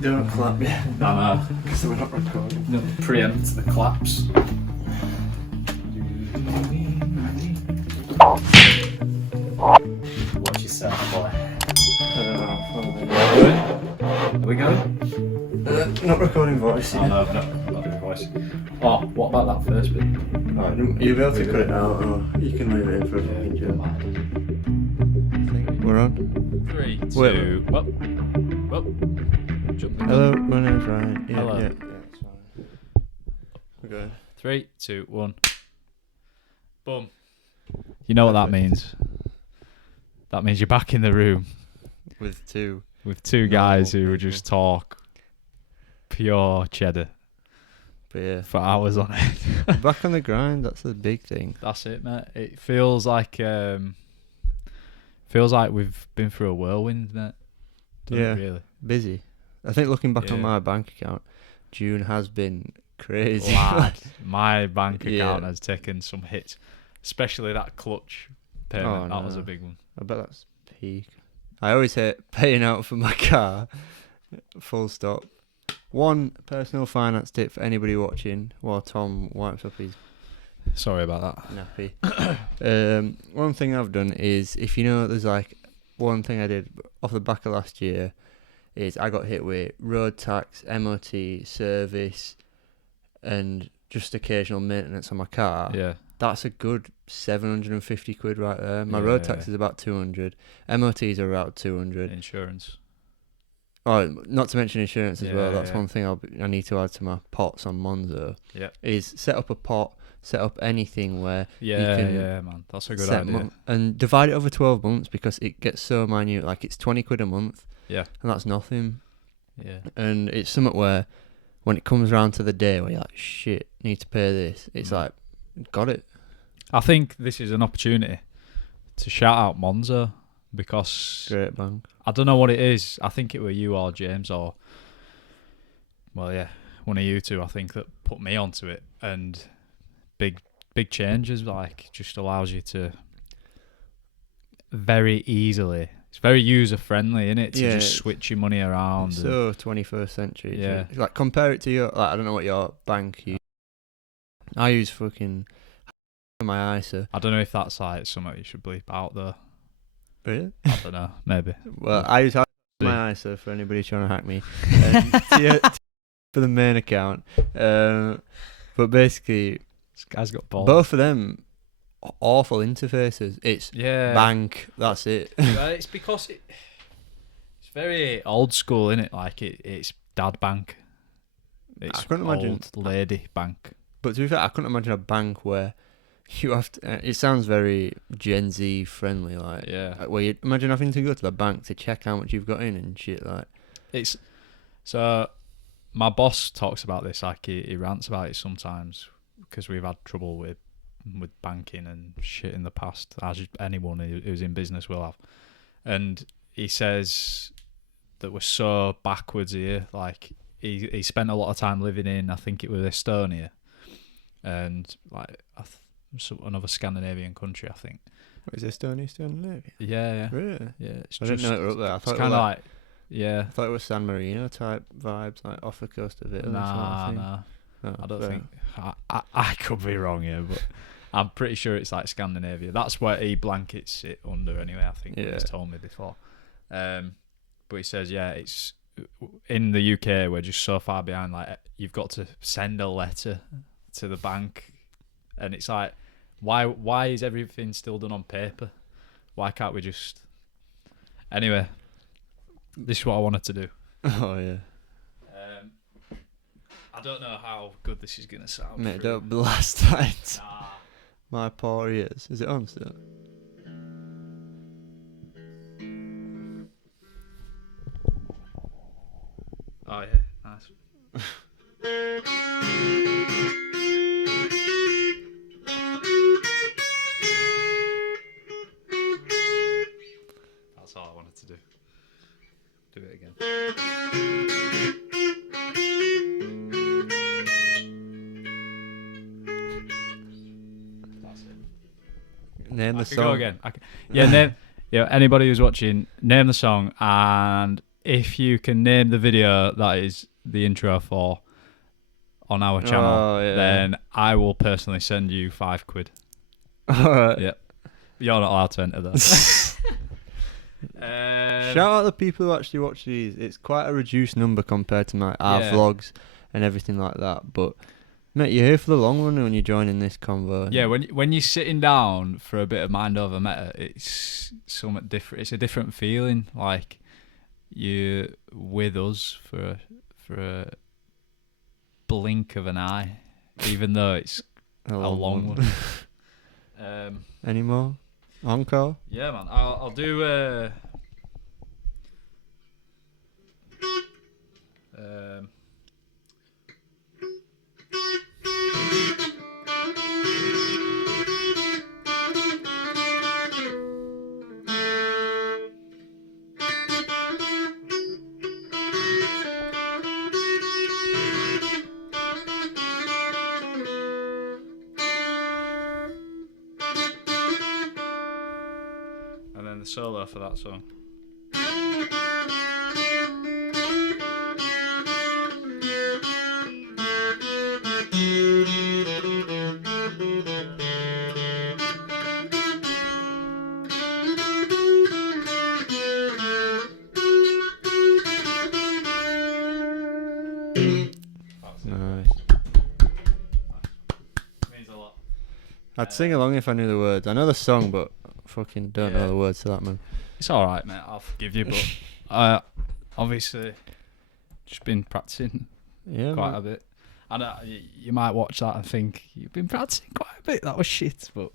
Don't clap yet. No, Because we're not recording. no. Preempt the claps. Watch yourself, boy. Are we going? Not recording voice Oh yet. no, not doing voice. Oh, what about that first bit? Right, you'll be able to cut it out, or you can leave it in for a fucking joke. I think we're on. 3, 2, Wait. well, jump the gun. Hello, my name's Ryan. Yeah, Hello. Yeah, it's fine. We're good. 3, 2, 1. Boom. You know what that means? That means you're back in the room With two. with two guys who people. would just talk pure cheddar But yeah. for hours on end. Back on the grind, that's the big thing. That's it, mate. It feels like we've been through a whirlwind, mate. Doesn't Yeah. it really? Busy. I think looking back on Yeah. my bank account, June has been crazy. Lad, my bank account Yeah. has taken some hits, especially that clutch payment. Oh, that was no. a big one. I bet that's peak. I always hate paying out for my car. Full stop. One personal finance tip for anybody watching while Tom wipes up his Sorry about that. nappy. One thing I've done is, if you know, there's like one thing I did off the back of last year is I got hit with road tax, MOT, service, and just occasional maintenance on my car. Yeah. That's a good 750 quid right there. My Yeah, road yeah. tax is about 200. MOTs are about 200. Insurance. Oh, not to mention insurance as well. Yeah, That's yeah. one thing I need to add to my pots on Monzo. Yeah. Is set up a pot, set up anything where Yeah, can yeah, man. That's a good set idea. and divide it over 12 months because it gets so minute. Like it's 20 quid a month. Yeah. And that's nothing. Yeah. And it's something where when it comes around to the day where you're like, shit, need to pay this. It's like, got it. I think this is an opportunity to shout out Monzo because Great bank. I don't know what it is. I think it were you or James or, well, yeah, one of you two, I think, that put me onto it. And big changes, like, just allows you to very easily, it's very user-friendly, innit, to Yeah, just switch your money around. It's so 21st century. Yeah. Like compare it to your, like, I don't know what your bank uses. I use fucking my ISA. I don't know if that's like something you should bleep out though. Really? I don't know, maybe. Well, I use my ISA for anybody trying to hack me. And for the main account. But basically, This guy's got balls. both of them awful interfaces. It's Yeah. bank, that's it. It's because it's very old school, innit? Like it's dad bank. It's I couldn't imagine- old lady bank. But to be fair, I couldn't imagine a bank where you have to. It sounds very Gen Z friendly, like. Yeah. Where you imagine having to go to the bank to check how much you've got in and shit, like. It's so my boss talks about this, like he rants about it sometimes because we've had trouble with banking and shit in the past, as anyone who's in business will have. And he says that we're so backwards here. Like he spent a lot of time living in, I think it was Estonia, and like another Scandinavian country, I think. What is Estonia still in the Navy? Yeah, Really? yeah. It's I didn't know it were up there. I it's thought it kind was of like, like, yeah. I thought it was San Marino type vibes, like off the coast of Italy. Nah, sort of thing. nah. Oh, I don't fair. think I could be wrong here, but I'm pretty sure it's like Scandinavia. That's where he blankets it under anyway. I think Yeah. he's told me before. But he says, yeah, it's in the UK. We're just so far behind. Like you've got to send a letter to the bank, and it's like, why is everything still done on paper? Why can't we just? Anyway, this is what I wanted to do. Oh yeah. I don't know how good this is gonna sound. Mate, through- don't blast that. Nah. My poor ears. Is it on still? Oh yeah, nice. That's all I wanted to do. Do it again. That's it. Name I the can song. go again. Yeah, name. Yeah, anybody who's watching, name the song, and if you can name the video that is the intro for on our channel, then I will personally send you £5. Alright. Yep. You're not allowed to enter though. Shout out the people who actually watch these. It's quite a reduced number compared to our vlogs and everything like that. But mate, you're here for the long run when you're joining this convo. Yeah, when you're sitting down for a bit of mind over matter, it's somewhat different. It's a different feeling. Like you're with us for a blink of an eye, even though it's a long one. Any more? Encore? Yeah, man. I'll do. And then the solo for that song. Nice. Means a lot. I'd sing along if I knew the words. I know the song, but fucking don't know the words to that, man. It's alright, mate. I'll forgive you, but obviously just been practicing quite a bit. And you might watch that and think, you've been practicing quite a bit. That was shit, but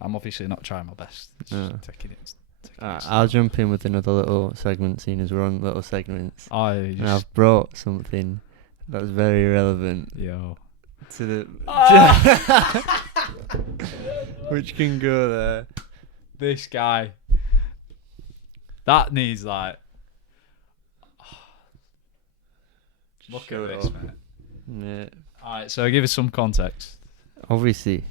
I'm obviously not trying my best. It's just taking it. I'll jump in with another little segment, seeing as we're on little segments. And I've brought something that's very relevant to the which can go there. This guy, that needs like look at this, mate. Yeah. Alright, so give us some context. Obviously.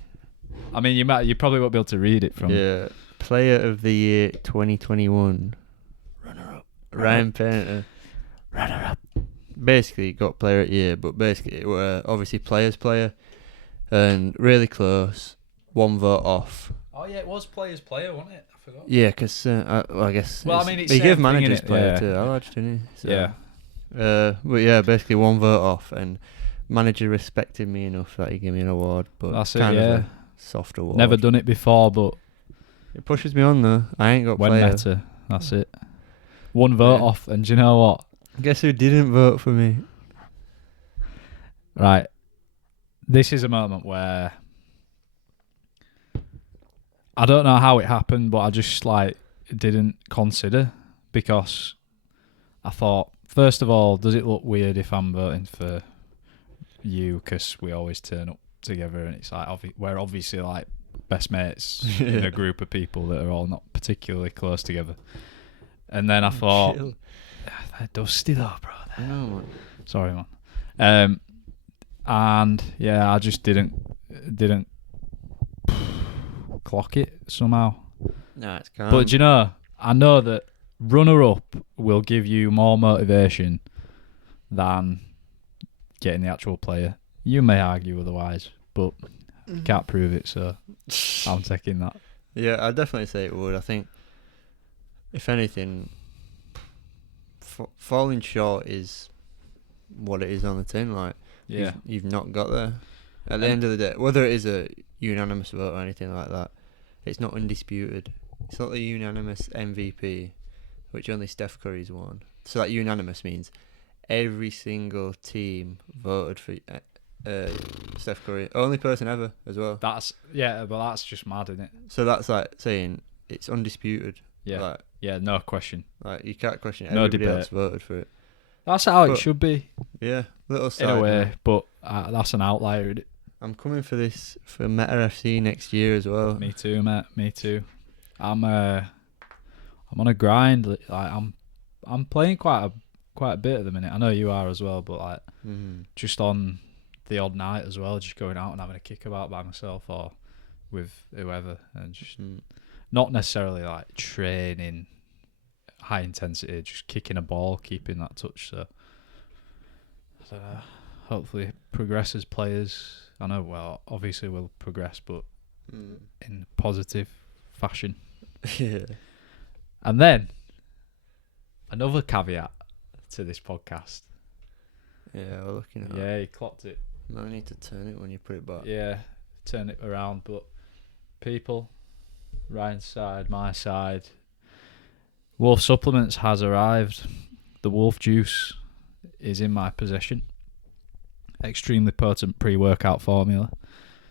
I mean, you probably won't be able to read it from. Yeah. Player of the Year 2021. Runner-up. Ryan Painter. Runner-up. Basically got Player of the Year, but basically it were obviously Players Player, and really close. 1 vote off. Oh yeah, it was Players Player, wasn't it? I forgot. Yeah, because I guess. Well, I mean, it's he gave thing, Managers Player yeah. too. I watched, didn't he? So, yeah. But yeah, basically 1 vote off, and manager respected me enough that he gave me an award. But that's kind it. of Yeah. a soft award. Never done it before, but it pushes me on though. I ain't got when player. meta, that's it. 1 vote off, and do you know what? Guess who didn't vote for me? Right. This is a moment where I don't know how it happened, but I just didn't consider, because I thought, first of all, does it look weird if I'm voting for you, because we always turn up together and it's like we're obviously like best mates in a group of people that are all not particularly close together. And then I thought, they're dusty though, bro. I know, man. Sorry, man. And yeah, I just didn't clock it somehow. No, it's calm. But do you know, I know that runner-up will give you more motivation than getting the actual player. You may argue otherwise, but you can't prove it, so I'm taking that. Yeah, I'd definitely say it would. I think, if anything, falling short is what it is on the tin. Like, Yeah. you've not got there. At the end of the day, whether it is a unanimous vote or anything like that, it's not undisputed. It's not the unanimous MVP, which only Steph Curry's won. So that unanimous means every single team voted for Steph Curry. Only person ever as well. But that's just mad, isn't it? So that's like saying it's undisputed. Yeah. Like, yeah, no question. Like, you can't question it. No Everybody debate. else voted for it. That's how it But- should be, Yeah, little side in a way, note. but that's an outlier, isn't it? I'm coming for this for Meta FC next year as well. Me too, mate. Me too. I'm on a grind. Like I'm playing quite a bit at the minute. I know you are as well, but like just on the odd night as well, just going out and having a kickabout by myself or with whoever, and just not necessarily like training high intensity, just kicking a ball, keeping that touch. So I don't know. Hopefully progress as players. I know, well, obviously we'll progress, but in positive fashion. Yeah. And then another caveat to this podcast. Yeah, we're looking at Yeah, you clocked it. I need to turn it when you put it back. Yeah, turn it around. But people, Ryan's side, my side, Wolf Supplements has arrived. The Wolf Juice is in my possession. Extremely potent pre-workout formula.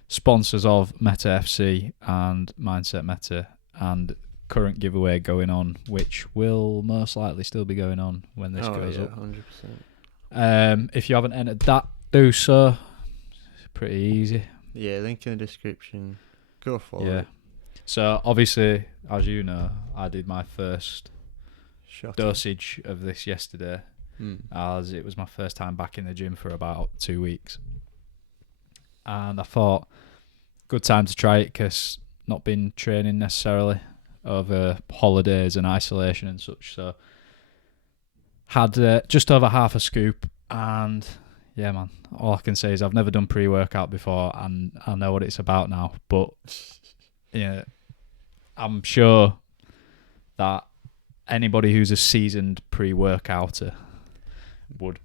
Sponsors of Meta FC and Mindset Meta, and current giveaway going on, which will most likely still be going on when this goes up. 100%. If you haven't entered that, do so. It's pretty easy. Yeah, link in the description. Go for Yeah. it. So obviously, as you know, I did my first Shot dosage of this yesterday, as it was my first time back in the gym for about 2 weeks. And I thought, good time to try it because not been training necessarily over holidays and isolation and such. So had just over half a scoop, and yeah, man, all I can say is I've never done pre-workout before, and I know what it's about now. But yeah, I'm sure that anybody who's a seasoned pre-workouter would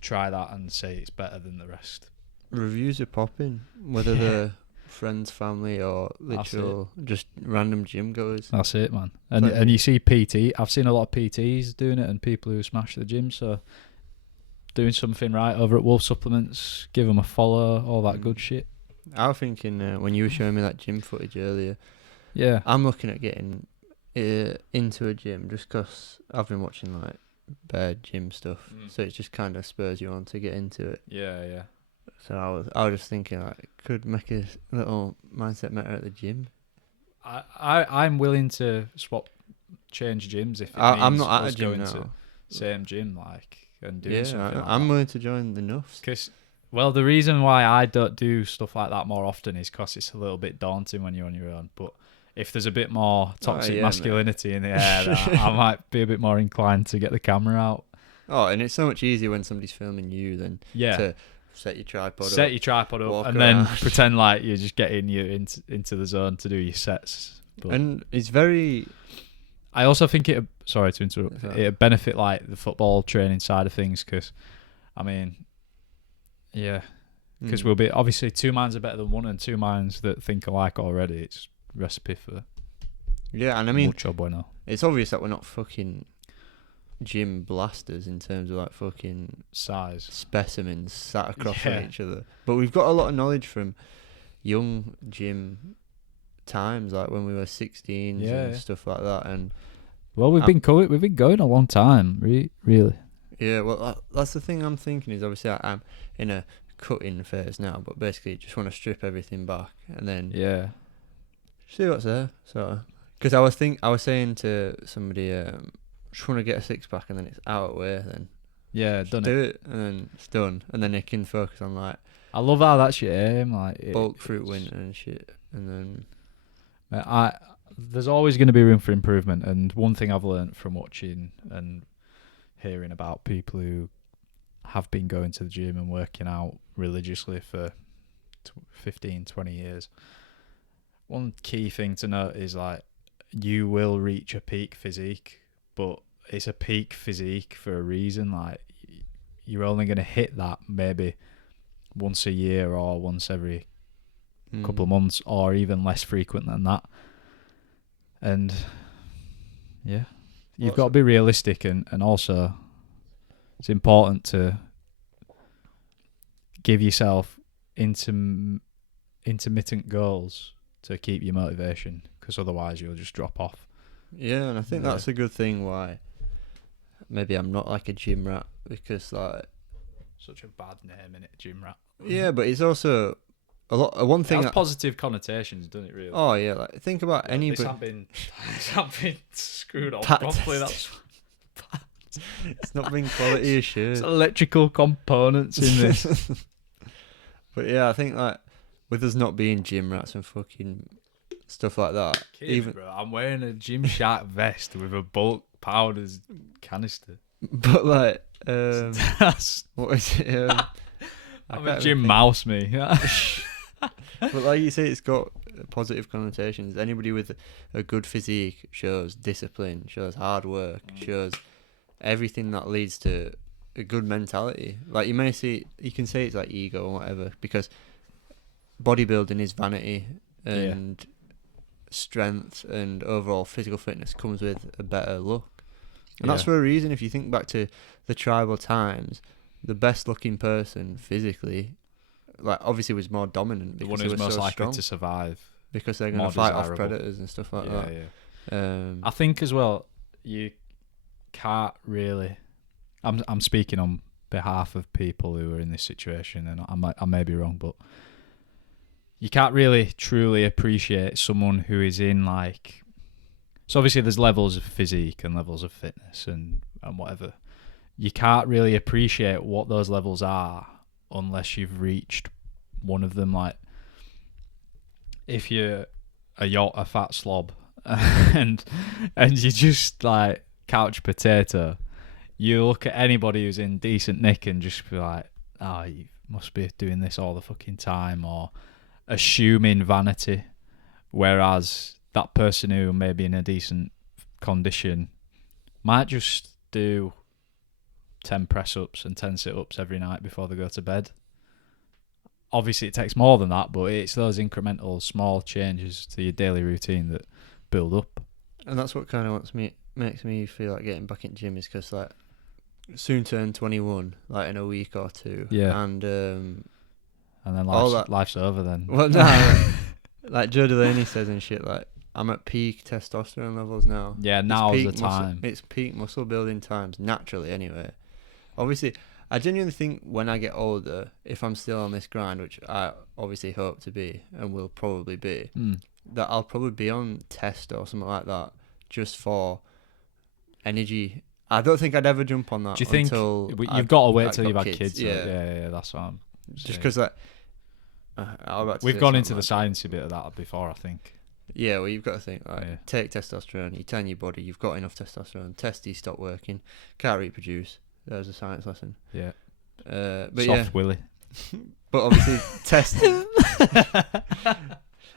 try that and say it's better than the rest. Reviews are popping, whether they're friends, family, or literal just random gym goers. That's it, man. And you see PT. I've seen a lot of PTs doing it and people who smash the gym. So doing something right over at Wolf Supplements, give them a follow, all that good shit. I was thinking when you were showing me that gym footage earlier. Yeah, I'm looking at getting into a gym just because I've been watching like bare gym stuff, so it just kind of spurs you on to get into it. Yeah. So I was just thinking like could make a little mindset meta at the gym. I'm willing to change gyms if it I'm means not at a us gym going now. to same gym and doing something. I'm willing to join the Nuffs. Because, well, the reason why I don't do stuff like that more often is because it's a little bit daunting when you're on your own. But if there's a bit more toxic masculinity in the air, then I might be a bit more inclined to get the camera out. Oh, and it's so much easier when somebody's filming you than to set your tripod up, and then pretend like you're just getting you into the zone to do your sets. But and it's very... I also think sorry to interrupt, it'd benefit like the football training side of things because, I mean, yeah, because we'll be, obviously 2 minds are better than one and 2 minds that think alike already. It's recipe for... Yeah, and I mean, mucho bueno. It's obvious that we're not fucking gym blasters in terms of like fucking size specimens sat across from each other, but we've got a lot of knowledge from young gym times, like when we were 16s and stuff like that. And well, we've been going a long time, really. Yeah, well, that's the thing I'm thinking is obviously I'm in a cutting phase now, but basically just want to strip everything back and then see what's there. So, because I was saying to somebody, just want to get a 6-pack and then it's out of the way. Then do it and then it's done, and then they can focus on like. I love how that's your aim, like bulk fruit winter and shit, and then. There's always going to be room for improvement, and one thing I've learned from watching and hearing about people who have been going to the gym and working out religiously for 15, 20 years, one key thing to note is like you will reach a peak physique, but it's a peak physique for a reason. Like you're only going to hit that maybe once a year or once every couple of months, or even less frequent than that. And yeah, you've got to be realistic, and also it's important to give yourself intermittent goals to keep your motivation, because otherwise you'll just drop off. Yeah, and I think that's a good thing why maybe I'm not like a gym rat, because like such a bad name, innit, gym rat. Yeah, but it's also one thing it has positive connotations, doesn't it? Really. Oh yeah, like think about anybody. This ain't been screwed off properly. That's. It's not been quality assured. There's electrical components in this. But yeah, I think like with us not being gym rats and fucking stuff like that. Kidding, bro. I'm wearing a Gymshark vest with a bulk powders canister. But like, That's what is it? I'm a gym mouse, me. But like you say, it's got positive connotations. Anybody with a good physique shows discipline, shows hard work, shows everything that leads to a good mentality. Like you can say it's like ego or whatever, because bodybuilding is vanity, and strength and overall physical fitness comes with a better look. And that's for a reason. If you think back to the tribal times, the best looking person physically, like obviously was more dominant, the because one who's most so likely strong, to survive, because they're going to fight off predators and stuff like that. I think as well, you can't really. I'm speaking on behalf of people who are in this situation, and I may be wrong, but you can't really truly appreciate someone who is in like. So obviously there's levels of physique and levels of fitness and whatever. You can't really appreciate what those levels are unless you've reached one of them. Like if you're a fat slob and you just like couch potato, you look at anybody who's in decent nick and just be like, oh, you must be doing this all the fucking time, or assuming vanity. Whereas that person who may be in a decent condition might just do 10 press-ups and 10 sit-ups every night before they go to bed. Obviously, it takes more than that, but it's those incremental small changes to your daily routine that build up. And that's what kind of makes me feel like getting back in gym, is because like soon turn 21, like in a week or two. Yeah. And then life's over then. Well, no, like Joe Delaney says and shit, like, I'm at peak testosterone levels now. Yeah, now's the time. It's peak muscle building times, naturally anyway. Obviously, I genuinely think when I get older, if I'm still on this grind, which I obviously hope to be and will probably be, that I'll probably be on test or something like that just for energy. I don't think I'd ever jump on that. Do you think you've got to wait till you've had kids? Yeah, that's what I'm saying. Just because we've gone into the sciencey bit of that before, I think. Yeah, well, you've got to think, take testosterone, you turn your body, you've got enough testosterone, testes stop working, can't reproduce. There's a science lesson. Yeah. But Soft willy. But obviously,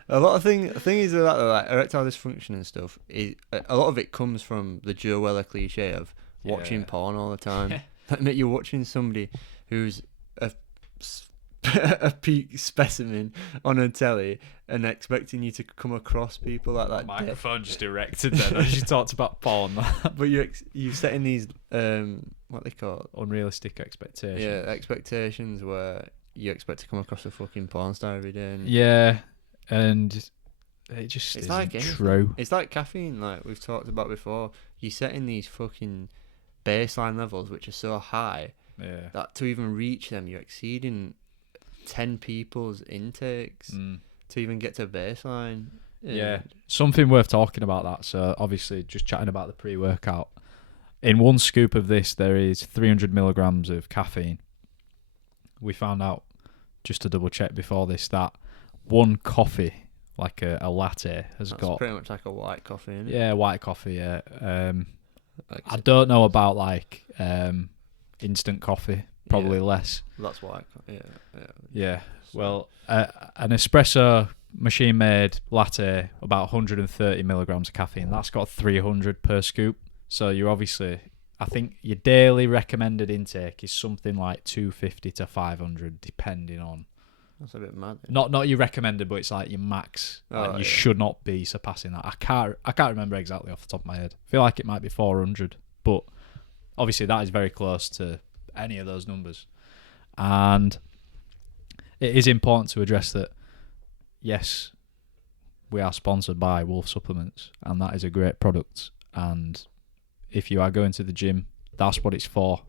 a lot of thing is that like erectile dysfunction and stuff, a lot of it comes from the Joe Weller cliche of watching porn all the time. Like, you're watching somebody who's a peak specimen on a telly and expecting you to come across people like that. Microphone just erected then as you talked about porn. But you're setting these what they call unrealistic expectations. Yeah, expectations where you expect to come across a fucking porn star every day. And it just isn't like true. It's like caffeine, like we've talked about before. You're setting these fucking baseline levels which are so high that to even reach them, you're exceeding 10 people's intakes to even get to baseline. Yeah, something worth talking about that. So obviously, just chatting about the pre-workout. In one scoop of this, there is 300 milligrams of caffeine. We found out, just to double check before this, that one coffee, like a latte, has got pretty much like a white coffee, isn't it? Yeah, white coffee. Yeah. I don't know about like instant coffee. Probably less. That's white. Yeah. Well, an espresso machine-made latte, about 130 milligrams of caffeine. That's got 300 per scoop. So you're obviously, I think your daily recommended intake is something like 250 to 500, depending on. That's a bit mad. Not your recommended, but it's like your max. You should not be surpassing that. I can't remember exactly off the top of my head. I feel like it might be 400, but obviously that is very close to any of those numbers. And it is important to address that, yes, we are sponsored by Wolf Supplements, and that is a great product. And if you are going to the gym, that's what it's for.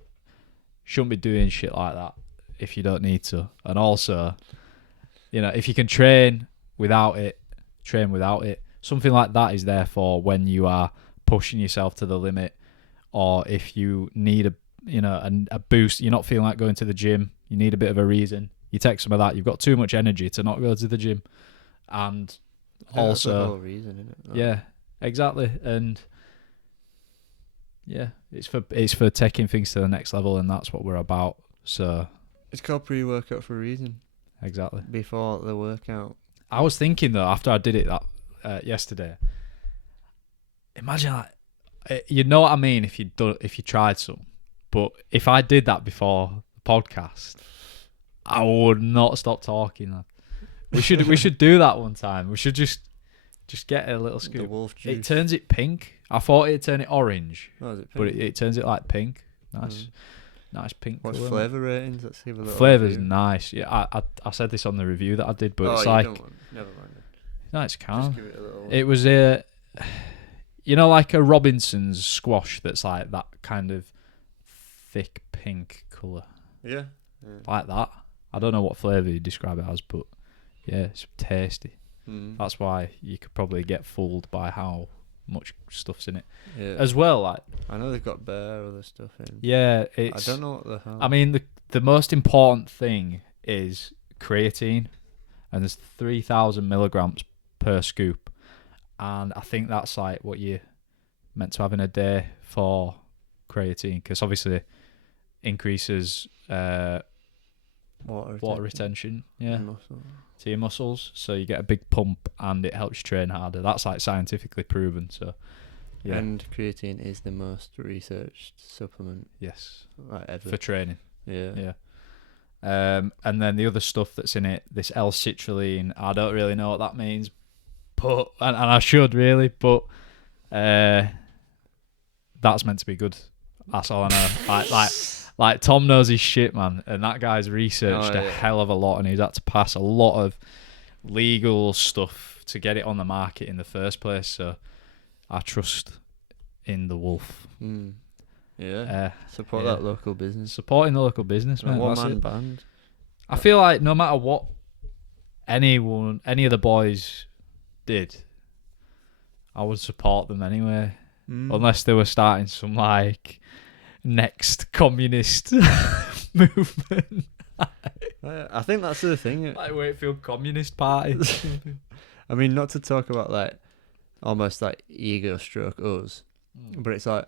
Shouldn't be doing shit like that if you don't need to. And also, if you can train without it, train without it. Something like that is there for when you are pushing yourself to the limit, or if you need a boost, you're not feeling like going to the gym, you need a bit of a reason, you take some of that. You've got too much energy to not go to the gym, and That's the also, whole reason, isn't it? Like, yeah, exactly, and yeah, it's for taking things to the next level, and that's what we're about. So it's called pre-workout for a reason. exactly. Before the workout. I was thinking though, after I did it yesterday, imagine you know what I mean if you tried some, but if I did that before the podcast, I would not stop talking. Lad. We should do that one time. We should just get a little The scoop. wolf juice. It turns it pink. I thought it'd turn it orange, Oh, is it but pink? it turns it like pink. Nice, nice pink. What's colour. flavour ratings? Let's give a little Flavour's review. nice. Yeah, I said this on the review that I did, but it's you like don't want, never mind. no, it's calm. Just give it a little. It was you know, like a Robinson's squash that's like that kind of thick pink colour, Yeah. like that. I don't know what flavour you describe it as, but yeah, it's tasty. Mm. That's why you could probably get fooled by how much stuff's in it. Yeah. As well, like I know they've got bare other stuff in. yeah, I it's. don't know what the hell. I mean, the most important thing is creatine, and there's 3,000 milligrams per scoop, and I think that's like what you're meant to have in a day for creatine, because obviously increases water retention, yeah, Muscle. to your muscles, so you get a big pump and it helps you train harder. That's like scientifically proven. So yeah, And creatine is the most researched supplement yes, like ever. for training. Yeah. Yeah. And then the other stuff that's in it, this L-citrulline, I don't really know what that means, but and I should really, but that's meant to be good. That's all I know. like Tom knows his shit, man, and that guy's researched a hell of a lot, and he's had to pass a lot of legal stuff to get it on the market in the first place. So I trust in the wolf. Mm. Yeah. Support yeah. that local business. Supporting the local business, man. One That's man it. band. I feel like no matter what any of the boys did, I would support them anyway, unless they were starting some like next communist movement, I think that's the thing. like Wakefield Communist Party. I mean, not to talk about like almost like ego stroke us, but it's like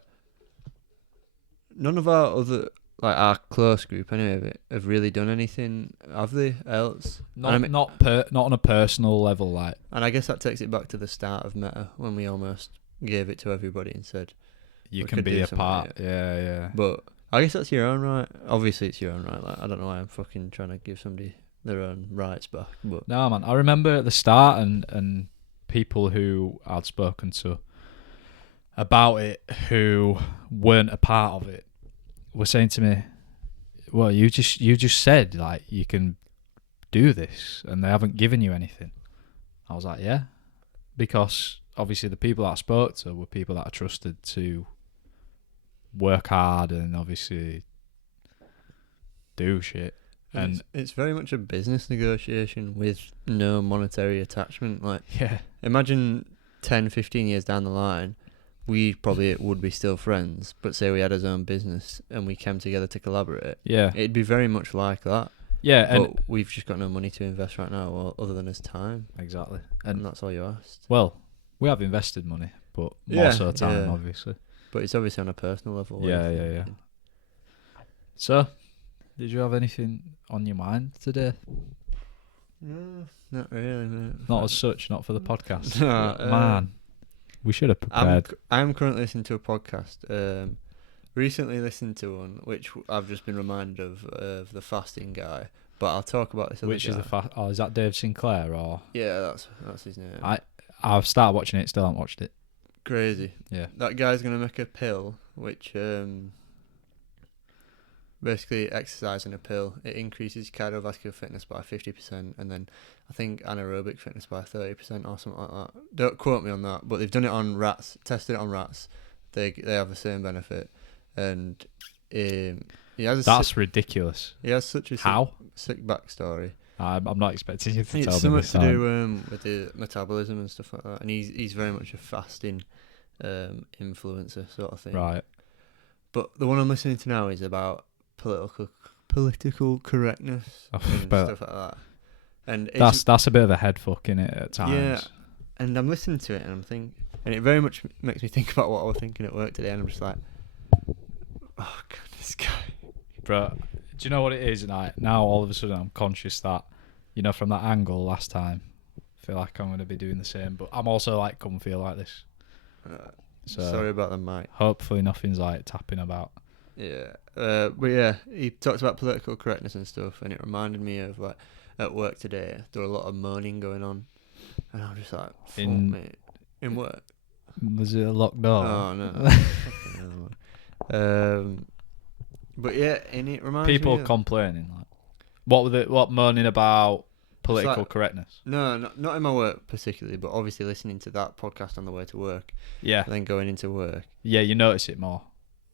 none of our other, like our close group anyway, have really done anything, have they? Else, Not I mean, not on a personal level, like. and I guess that takes it back to the start of Meta when we almost gave it to everybody and said You we can could be do a something, part. Yeah. But I guess that's your own right. Obviously, it's your own right. Like I don't know why I'm fucking trying to give somebody their own rights back. But No, man. I remember at the start and people who I'd spoken to about it who weren't a part of it were saying to me, well, you just said like you can do this and they haven't given you anything. I was like, yeah, because obviously the people that I spoke to were people that I trusted to work hard and obviously do shit. And it's very much a business negotiation with no monetary attachment. Like, yeah, imagine 10, 15 years down the line, we probably would be still friends, but say we had our own business and we came together to collaborate. yeah, It'd be very much like that. yeah, But and we've just got no money to invest right now, other than as time. exactly. And that's all you asked. Well, we have invested money, but more so time, yeah. obviously. But it's obviously on a personal level. Yeah. So, did you have anything on your mind today? No, not really, mate. Not as such, not for the podcast. No, Man, we should have prepared. I'm currently listening to a podcast. Recently listened to one, which I've just been reminded of the fasting guy. But I'll talk about this other Which is guy. the is that Dave Sinclair or? Yeah, that's his name. I've started watching it, still haven't watched it. Crazy. Yeah. That guy's gonna make a pill, which basically exercising a pill, it increases cardiovascular fitness by 50%, and then I think anaerobic fitness by 30% or something like that. Don't quote me on that, but they've done it on rats, tested it on rats. They have the same benefit, and he has That's ridiculous. He has such a sick backstory. I'm not expecting you to tell me It's so much this to time. do with the metabolism and stuff like that, and he's very much a fasting influencer sort of thing. Right. But the one I'm listening to now is about political correctness and but stuff like that. And that's a bit of a head fuck in it at times. Yeah, and I'm listening to it and I'm thinking, and it very much makes me think about what I was thinking at work today, and I'm just like, oh god, this guy. Bro, do you know what it is? Now all of a sudden I'm conscious that, from that angle last time, I feel like I'm going to be doing the same, but I'm also like, come feel like this. So Sorry about the mic. Hopefully nothing's like tapping about. Yeah, but yeah, he talked about political correctness and stuff, and it reminded me of like at work today. There were a lot of moaning going on, and I'm just like, fuck, mate. In work. Was it a locked door? Oh no. Fucking hell. But yeah, and it reminds people me of complaining. Like, what moaning about political correctness? No, not in my work particularly, but obviously listening to that podcast on the way to work. Yeah. And then going into work. Yeah, you notice it more.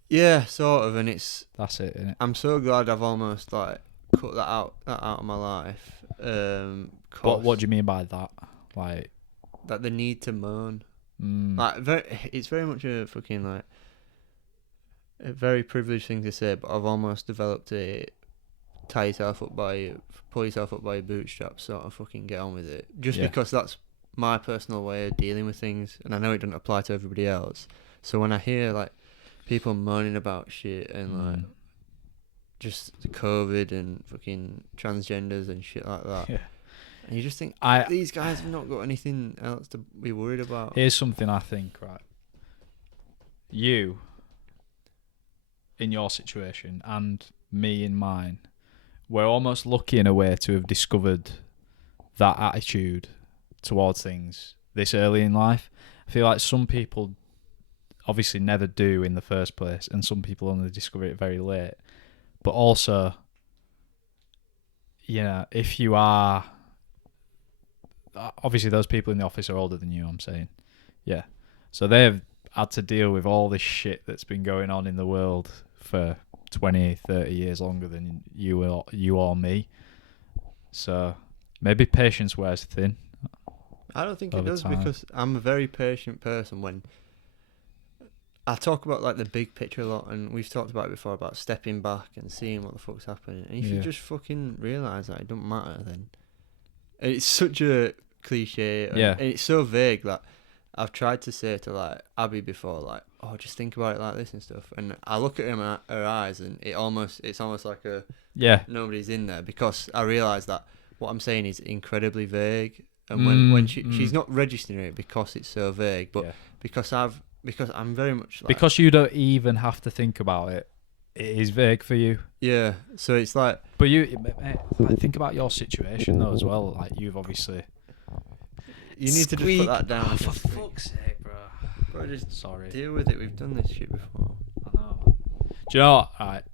Yeah, sort of, and that's it, isn't it? I'm so glad I've almost like cut that out of my life. What do you mean by that? Like that the need to moan. Like it's very much a fucking like a very privileged thing to say, but I've almost developed a pull yourself up by your bootstraps, sort of fucking get on with it. Just because that's my personal way of dealing with things, and I know it doesn't apply to everybody else. So when I hear like people moaning about shit and like just COVID and fucking transgenders and shit like that, and you just think these guys have not got anything else to be worried about. Here's something I think, right? You, in your situation, and me in mine, we're almost lucky in a way to have discovered that attitude towards things this early in life. I feel like some people obviously never do in the first place, and some people only discover it very late. But also, if you are... Obviously, those people in the office are older than you, I'm saying. Yeah. So they've had to deal with all this shit that's been going on in the world for 20, 30 years longer than you or me. So maybe patience wears thin. I don't think it does, because I'm a very patient person. When I talk about like the big picture a lot, and we've talked about it before about stepping back and seeing what the fuck's happening. And if you just fucking realise that it don't matter, then it's such a cliche. And it's so vague that I've tried to say to like Abby before, like, oh, just think about it like this and stuff. And I look at her eyes, and it's almost like nobody's in there, because I realise that what I'm saying is incredibly vague. And when she's not registering it because it's so vague, but because I'm very much like, because you don't even have to think about it, it is vague for you. Yeah, so it's like, but you think about your situation though as well. Like, you've obviously you need to just put that down. Oh, for fuck's sake, bro. Bro, just sorry. Deal with it. We've done this shit before. I know. Do you know what?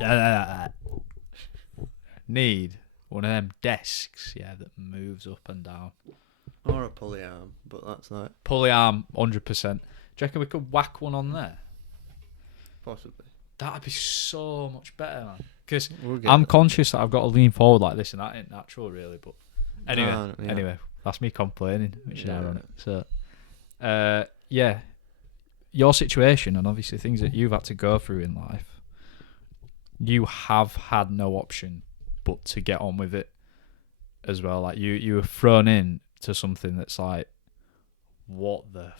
Alright. Need one of them desks, that moves up and down. Or a pulley arm, but that's like... Pulley arm, 100%. Do you reckon we could whack one on there? Possibly. That'd be so much better, man. Because I'm conscious that I've got to lean forward like this, and that ain't natural, really. But anyway, that's me complaining, which is ironic. So, your situation, and obviously things that you've had to go through in life, you have had no option but to get on with it as well. Like, you were thrown in to something that's like, what the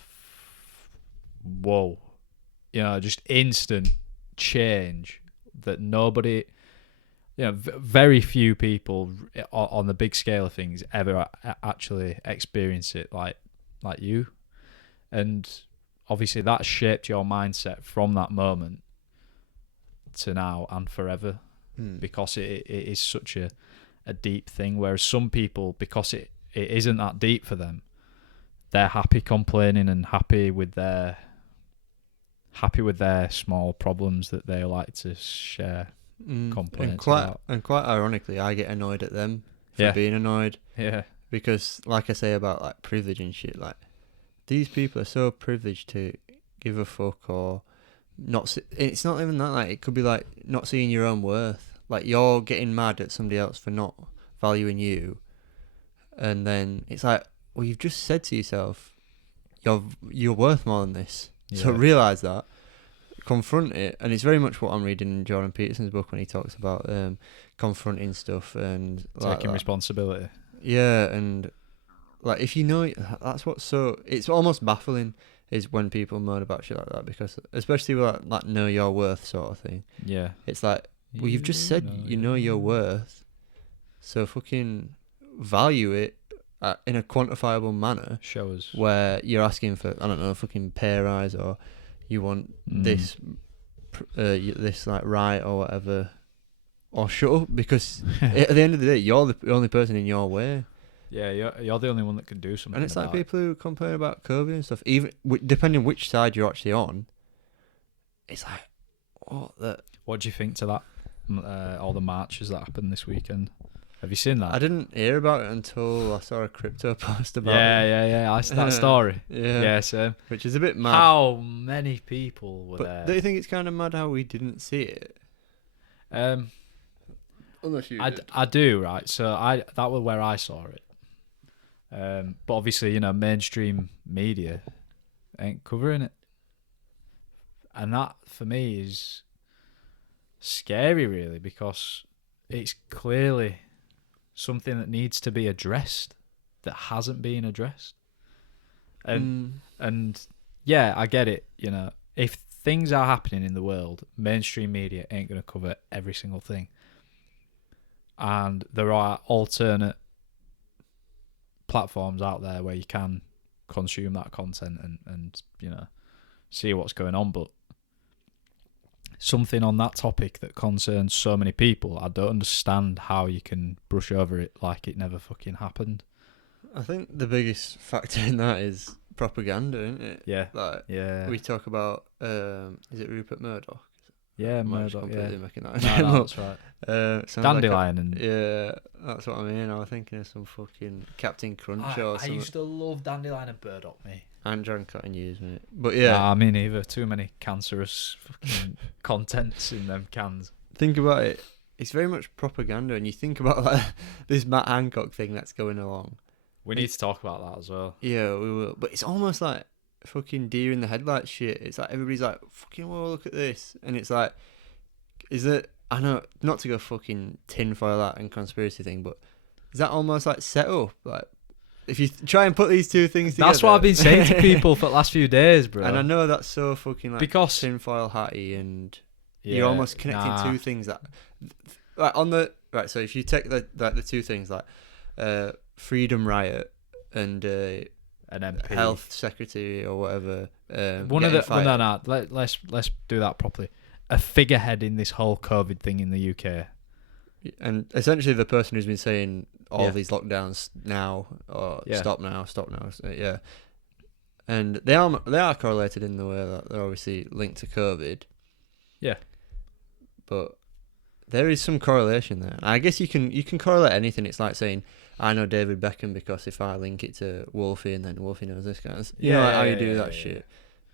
whoa, just instant change that nobody, very few people on the big scale of things ever actually experience it like you. And obviously that shaped your mindset from that moment to now and forever, because it is such a deep thing. Whereas some people, because it isn't that deep for them, they're happy complaining and happy with their small problems that they like to share complaints about. And quite ironically, I get annoyed at them for being annoyed. Yeah. Because, like I say about like privilege and shit, like, these people are so privileged to give a fuck or not. It's not even that. Like, it could be like not seeing your own worth. Like, you're getting mad at somebody else for not valuing you, and then it's like, well, you've just said to yourself, you're worth more than this. Yeah. So realise that, confront it, and it's very much what I'm reading in Jordan Peterson's book when he talks about confronting stuff and taking responsibility. Yeah, and like if you know, that's what's so. It's almost baffling is when people moan about shit like that, because especially with like know your worth sort of thing. Yeah. It's like, well, you've just said you know your worth, so fucking value it in a quantifiable manner. Show us. Where you're asking for, I don't know, fucking pay rise, or you want this like right or whatever, or shut up, because at the end of the day, you're the only person in your way. Yeah, you're the only one that can do something. And it's like about people who complain about COVID and stuff, even depending which side you're actually on. It's like, what do you think to that? All the marches that happened this weekend. Have you seen that? I didn't hear about it until I saw a crypto post about it. Yeah. I saw that story. Yeah. Same. Which is a bit mad. How many people were there? Do you think it's kind of mad how we didn't see it? Unless you did. I do, right? So that was where I saw it. But obviously, mainstream media ain't covering it. And that, for me, is scary, really, because it's clearly something that needs to be addressed that hasn't been addressed. And yeah, I get it. If things are happening in the world, mainstream media ain't going to cover every single thing. And there are alternate platforms out there where you can consume that content and see what's going on. But something on that topic that concerns so many people, I don't understand how you can brush over it like it never fucking happened. I think the biggest factor in that is propaganda, isn't it? Yeah. We talk about, is it Rupert Murdoch? Yeah, Murdoch, completely making that no, that's right. Dandelion. Yeah, that's what I mean. I was thinking of some fucking Captain Crunch or something. I used to love Dandelion and Murdoch, me. And John Cotton News, mate. But yeah. Nah, me neither. Too many cancerous fucking contents in them cans. Think about it. It's very much propaganda, and you think about like this Matt Hancock thing that's going along. We need to talk about that as well. Yeah, we will. But it's almost like fucking deer in the headlights shit. It's like everybody's like, fucking well, look at this. And it's like, is it, I know, not to go fucking tinfoil that and conspiracy thing, but is that almost like set up? Like, if you try and put these two things together. That's what I've been saying to people for the last few days, bro. And I know that's so fucking like because tinfoil hatty, and you're almost connecting two things that, like on the, right, so if you take the two things like Freedom Riot and an MP. Health Secretary or whatever. Let's do that properly. A figurehead in this whole COVID thing in the UK, and essentially the person who's been saying all these lockdowns now, or stop now. So, yeah, and they are correlated in the way that they're obviously linked to COVID. Yeah, but there is some correlation there. And I guess you can correlate anything. It's like saying, I know David Beckham because if I link it to Wolfie and then Wolfie knows this guy. You know how you do that shit.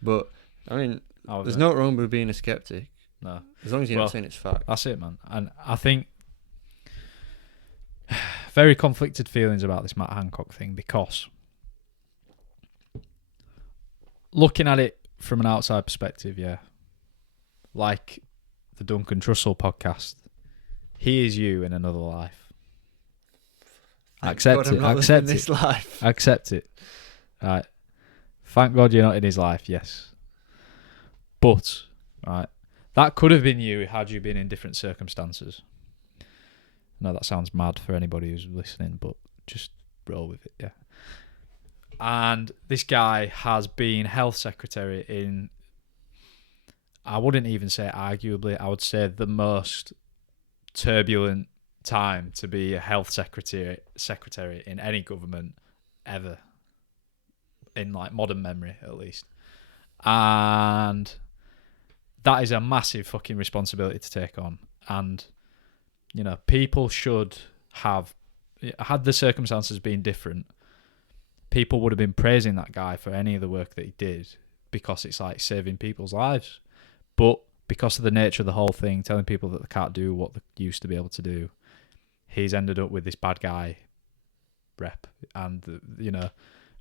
But, I mean, there's no wrong with being a skeptic. No. As long as you're not saying it's fact. That's it, man. And I think very conflicted feelings about this Matt Hancock thing, because looking at it from an outside perspective, like the Duncan Trussell podcast, he is you in another life. Accept it. Accept it. Right. Thank God you're not in his life, yes. But, right, that could have been you had you been in different circumstances. I know that sounds mad for anybody who's listening, but just roll with it, yeah. And this guy has been health secretary in, I wouldn't even say arguably, I would say the most turbulent time to be a health secretary in any government ever, in like modern memory at least. And that is a massive fucking responsibility to take on. And people should have, had the circumstances been different, people would have been praising that guy for any of the work that he did, because it's like saving people's lives. But because of the nature of the whole thing, telling people that they can't do what they used to be able to do, he's ended up with this bad guy rep, and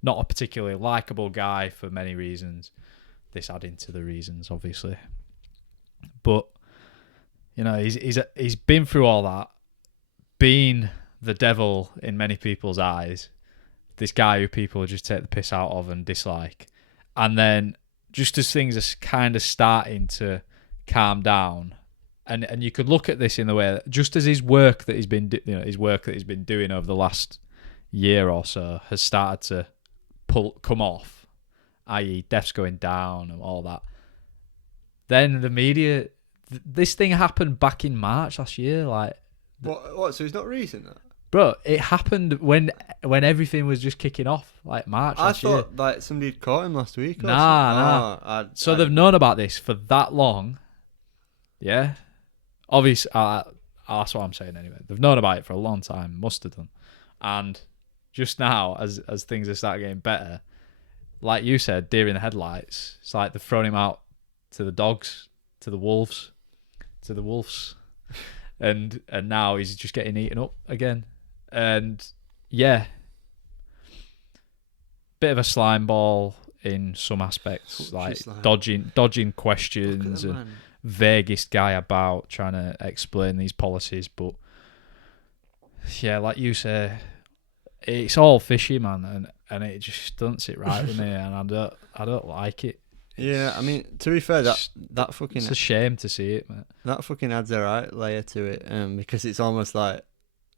not a particularly likable guy for many reasons. This adding to the reasons, obviously. But he's been through all that, been the devil in many people's eyes, this guy who people just take the piss out of and dislike, and then just as things are kind of starting to calm down, and you could look at this in the way that just as his work that he's been doing over the last year or so has started to come off, i.e. deaths going down and all that, then the media, this thing happened back in March last year, like. What? So it's not recent, that? Bro, it happened when everything was just kicking off, like March last year. I thought like somebody had caught him last week. Nah. So they've known about this for that long. Yeah. Obviously, that's what I'm saying anyway. They've known about it for a long time. Must have done. And just now, as things are starting getting better, like you said, deer in the headlights. It's like they've thrown him out to the dogs, to the wolves. And now he's just getting eaten up again. And yeah, bit of a slime ball in some aspects, like dodging questions and vaguest guy about trying to explain these policies. But yeah, like you say, it's all fishy, man, and it just doesn't sit right with me, and I don't like it. Yeah, I mean, to be fair, that fucking... It's a shame to see it, mate. That fucking adds a right layer to it, because it's almost like,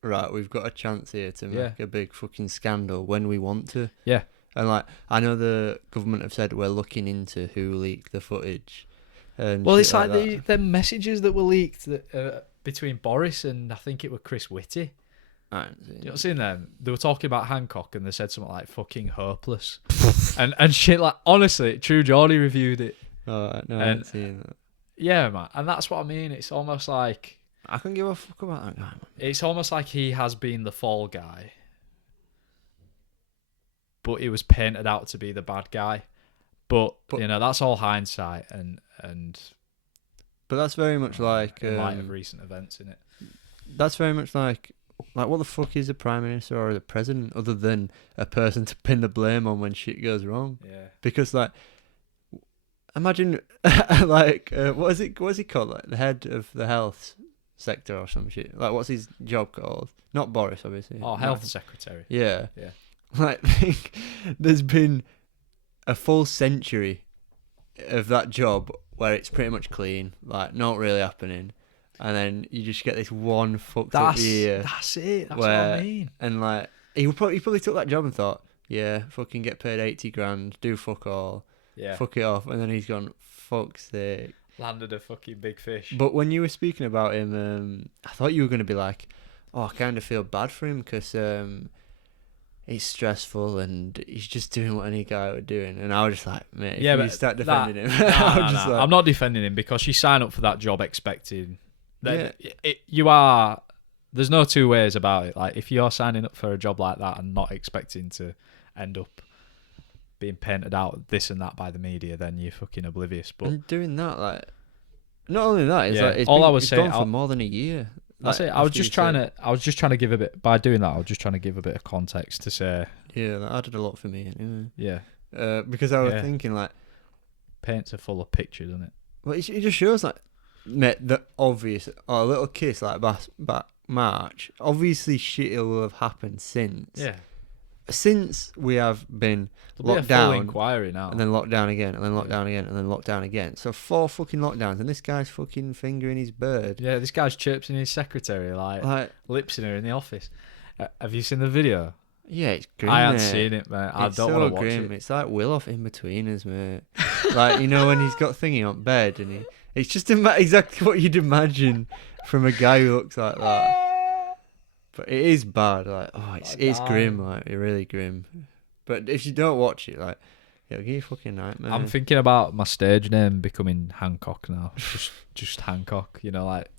right, we've got a chance here to make a big fucking scandal when we want to. Yeah. And, like, I know the government have said we're looking into who leaked the footage. And well, it's like the messages that were leaked between Boris and I think it was Chris Whitty. I haven't seen You not seen them? They were talking about Hancock and they said something like fucking hopeless and shit. Like, honestly, True Geordie reviewed it. Oh, no, I haven't seen that. Yeah, man, and that's what I mean. It's almost like I couldn't give a fuck about that guy, man. It's almost like he has been the fall guy, but he was painted out to be the bad guy. But you know, that's all hindsight and. But that's very much like in light of recent events, in it. That's very much like what the fuck is a prime minister or a president other than a person to pin the blame on when shit goes wrong? Yeah. Because like, imagine like what's he called? Like the head of the health sector or some shit. Like what's his job called? Not Boris, obviously. Oh, health secretary. Yeah. Yeah. Like, I think there's been a full century of that job where it's pretty much clean, like not really happening. And then you just get this one fucked up year. That's it. That's what I mean. And like he probably took that job and thought, yeah, fucking get paid 80 grand, do fuck all, fuck it off. And then he's gone, fuck's sake. Landed a fucking big fish. But when you were speaking about him, I thought you were going to be like, oh, I kind of feel bad for him because it's stressful and he's just doing what any guy would do. And I was just like, mate, if you start defending him. Like, I'm not defending him because you sign up for that job expecting... There's no two ways about it. Like, if you're signing up for a job like that and not expecting to end up being painted out this and that by the media, then you're fucking oblivious. But and doing that, like, not only that, it's like it's gone for more than a year. That's it. I was just trying to give a bit by doing that. I was just trying to give a bit of context to say. Yeah, that added a lot for me anyway. Yeah. Because I was thinking like, paints a fuller picture, doesn't it? Well, it just shows like. Mate, the obvious, a little kiss like back March. Obviously, shit will have happened since. Yeah. Since we have been locked be a full down, inquiry now, and then locked down again, and then locked down again, and then locked down again. So 4 fucking lockdowns, and this guy's fucking fingering his bird. Yeah, this guy's chirping his secretary like lipsing her in the office. Have you seen the video? Yeah, it's grim. I haven't seen it, mate. I don't want to watch it. It's like Will off In Betweeners, mate. Like, you know when he's got thingy on bed and it's just exactly what you'd imagine from a guy who looks like that. But it is bad. Like, it's grim. Like, it's really grim. But if you don't watch it, like, it'll give you a fucking nightmare. I'm thinking about my stage name becoming Hancock now. just Hancock. You know, like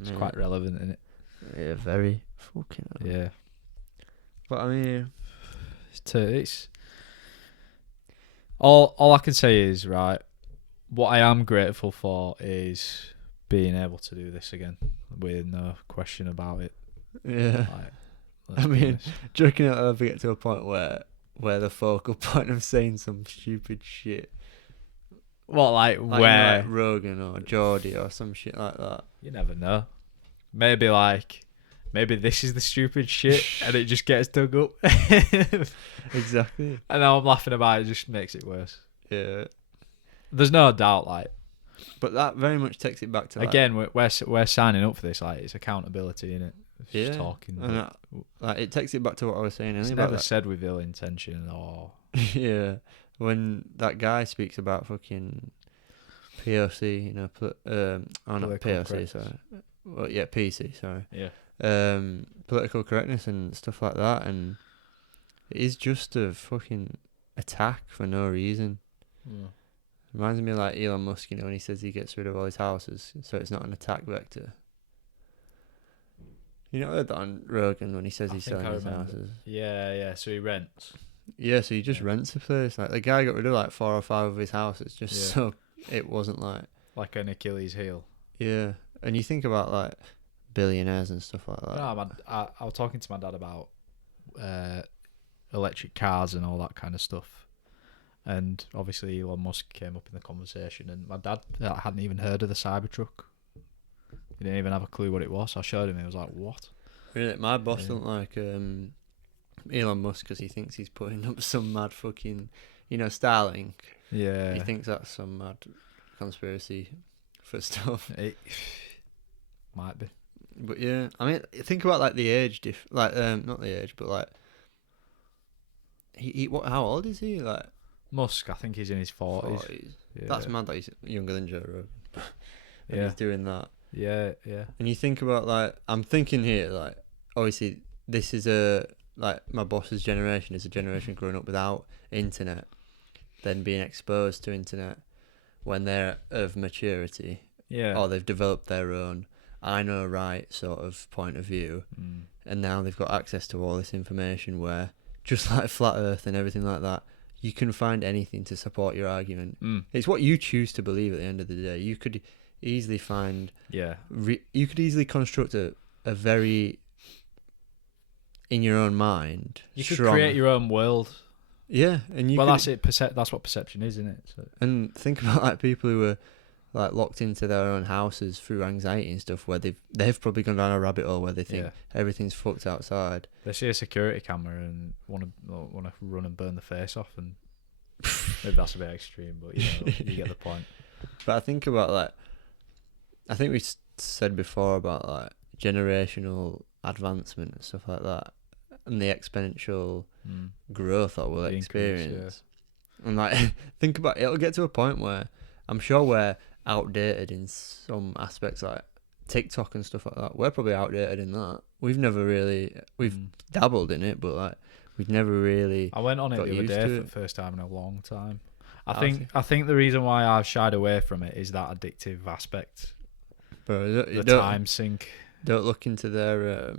it's quite relevant, isn't it? Yeah, very fucking. Yeah. But I mean, it's all I can say is right. What I am grateful for is being able to do this again with no question about it. Yeah. Like, I mean, do you reckon it'll ever get to a point where the focal point of saying some stupid shit? What, like where? You know, like Rogan or Geordie or some shit like that. You never know. Maybe like maybe this is the stupid shit, and it just gets dug up. Exactly. And now I'm laughing about it, just makes it worse. Yeah. There's no doubt, like, But that very much takes it back to like, again, we're signing up for this. Like, it's accountability, innit? It's yeah, just talking. and like it takes it back to what I was saying It's earlier never about said with ill intention or yeah, when that guy speaks about fucking POC, you know, not Political POC, correctness. sorry. Well, yeah, PC, sorry. yeah. Political correctness and stuff like that, and it is just a fucking attack for no reason. Yeah. Reminds me of like Elon Musk, you know, when he says he gets rid of all his houses, so it's not an attack vector. You know, I heard that on Rogan when he says he's selling his houses. Yeah. So he rents. Yeah, so he just rents a place. Like the guy got rid of like 4 or 5 of his houses just so it wasn't like an Achilles heel. Yeah, and you think about like billionaires and stuff like that. No, I was talking to my dad about electric cars and all that kind of stuff, and obviously Elon Musk came up in the conversation, and my dad hadn't even heard of the Cybertruck. He didn't even have a clue what it was. So I showed him. He was like, "What?" Really, my boss don't like Elon Musk because he thinks he's putting up some mad fucking, you know, Starlink. Yeah, He thinks that's some mad conspiracy for stuff. It might be. But yeah, I mean, think about like the age not the age, but like how old is he? Like Musk, I think he's in his 40s. 40s. Yeah. That's mad that he's younger than Joe Rogan. And Yeah. he's doing that. Yeah. And you think about like, I'm thinking here, like, obviously this is like my boss's generation is a generation growing up without internet, then being exposed to internet when they're of maturity, or they've developed their own I know right sort of point of view, and now they've got access to all this information where, just like flat earth and everything like that, you can find anything to support your argument. It's what you choose to believe at the end of the day. You could easily find you could easily construct a very, in your own mind, you could create your own world. Yeah, and you that's it. That's what perception is, isn't it? So. And think about like people who are like locked into their own houses through anxiety and stuff, where they've probably gone down a rabbit hole where they think everything's fucked outside. They see a security camera and want to run and burn the face off, and maybe that's a bit extreme, but you know, you get the point. But I think about like, I think we said before about like generational advancement and stuff like that, and the exponential growth that we'll experience. And like, think about it, it'll get to a point where I'm sure we're outdated in some aspects, like TikTok and stuff like that. We're probably outdated in that. We've dabbled in it, but like we've never really. I went on it the other day for the first time in a long time. I think the reason why I've shied away from it is that addictive aspect. Bro, the time sink. Don't look into their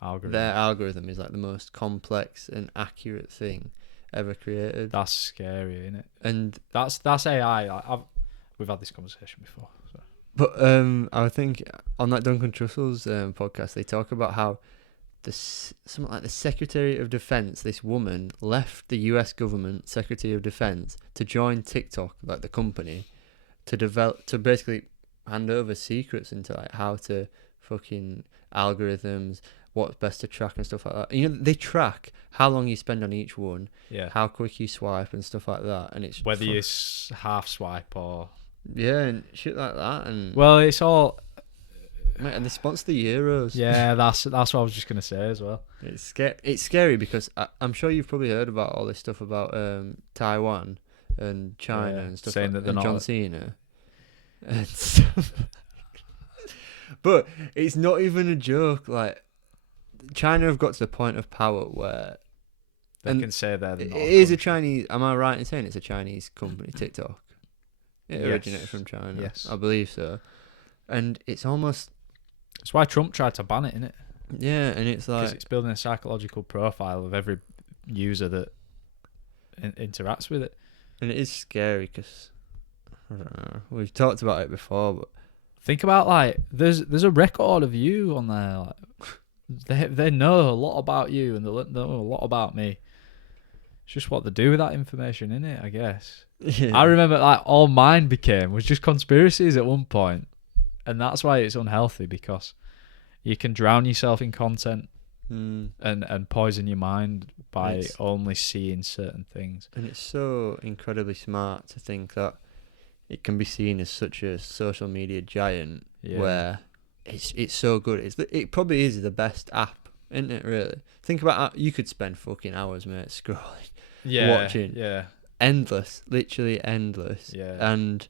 algorithm. Their algorithm is like the most complex and accurate thing ever created. That's scary, isn't it? And that's AI. We've had this conversation before. So. But I think on that Duncan Trussell's podcast, they talk about how something like the Secretary of Defense, this woman, left the US government Secretary of Defense to join TikTok, like the company, to basically hand over secrets into like how to fucking algorithms, what's best to track and stuff like that. You know, they track how long you spend on each one, how quick you swipe and stuff like that, and it's whether you half swipe or and shit like that. And well, it's all. Mate, and they sponsor the Euros. Yeah, that's what I was just gonna say as well. It's scary because I'm sure you've probably heard about all this stuff about Taiwan and China and stuff, saying like that they're John not Cena and stuff. But it's not even a joke. Like, China have got to the point of power where they can say they're not. It is a Chinese. Am I right in saying it's a Chinese company, TikTok? It originated from China. Yes, I believe so. And it's almost. That's why Trump tried to ban it, innit? Yeah, and it's like because it's building a psychological profile of every user that interacts with it. And it is scary because I don't know. We've talked about it before, but think about like there's a record of you on there. Like, they know a lot about you and they know a lot about me. It's just what they do with that information, innit? I guess. Yeah. I remember like all mine was just conspiracies at one point. And that's why it's unhealthy, because You can drown yourself in content Mm. and poison your mind by It's- only seeing certain things. And it's so incredibly smart to think that it can be seen as such a social media giant Yeah. where it's so good. It probably is the best app, isn't it? Really, think about how you could spend fucking hours, mate, scrolling, watching. Yeah. Endless, literally endless. Yeah. And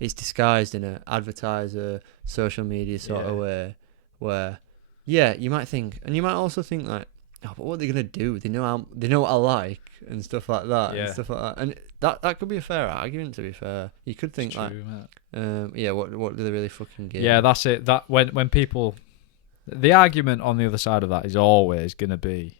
it's disguised in a advertiser social media sort of Yeah. way, where you might think, and you might also think like, oh, but what are they gonna do? They know what I like and stuff like that, Yeah. and stuff like that. And that could be a fair argument. To be fair, you could think It's true, mate. what do they really fucking give? Yeah, that's it. That when people, the argument on the other side of that is always gonna be,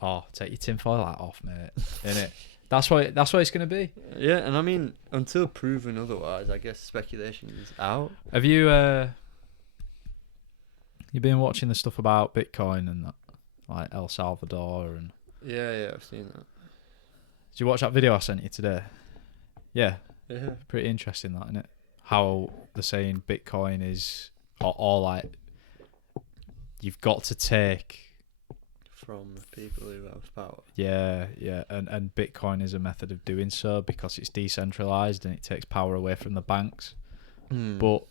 oh, take your tinfoil hat off, mate. Innit? That's what it's gonna be. Yeah, and I mean, until proven otherwise, I guess speculation is out. Have you you been watching the stuff about Bitcoin and that, like El Salvador and? Yeah, I've seen that. Did you watch that video I sent you today? Yeah, Yeah. pretty interesting, that, isn't it? How they're saying Bitcoin is, or like, you've got to take. From people who have power. Yeah, and Bitcoin is a method of doing so because it's decentralized and it takes power away from the banks. But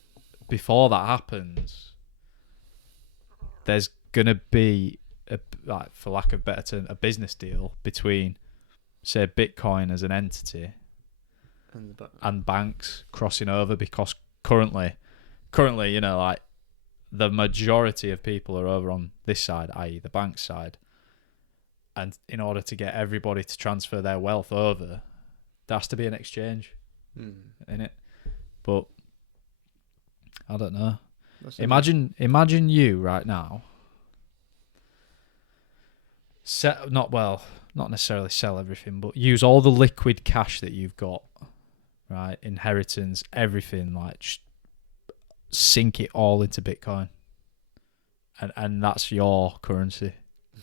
before that happens, there's gonna be for lack of better term, a business deal between, say, Bitcoin as an entity and banks crossing over, because currently, you know, like, the majority of people are over on this side, i.e. the bank side. And in order to get everybody to transfer their wealth over, there has to be an exchange in it. But I don't know. Imagine you right now. Not necessarily sell everything, but use all the liquid cash that you've got, right? Inheritance, everything, like, sink it all into Bitcoin. And that's your currency.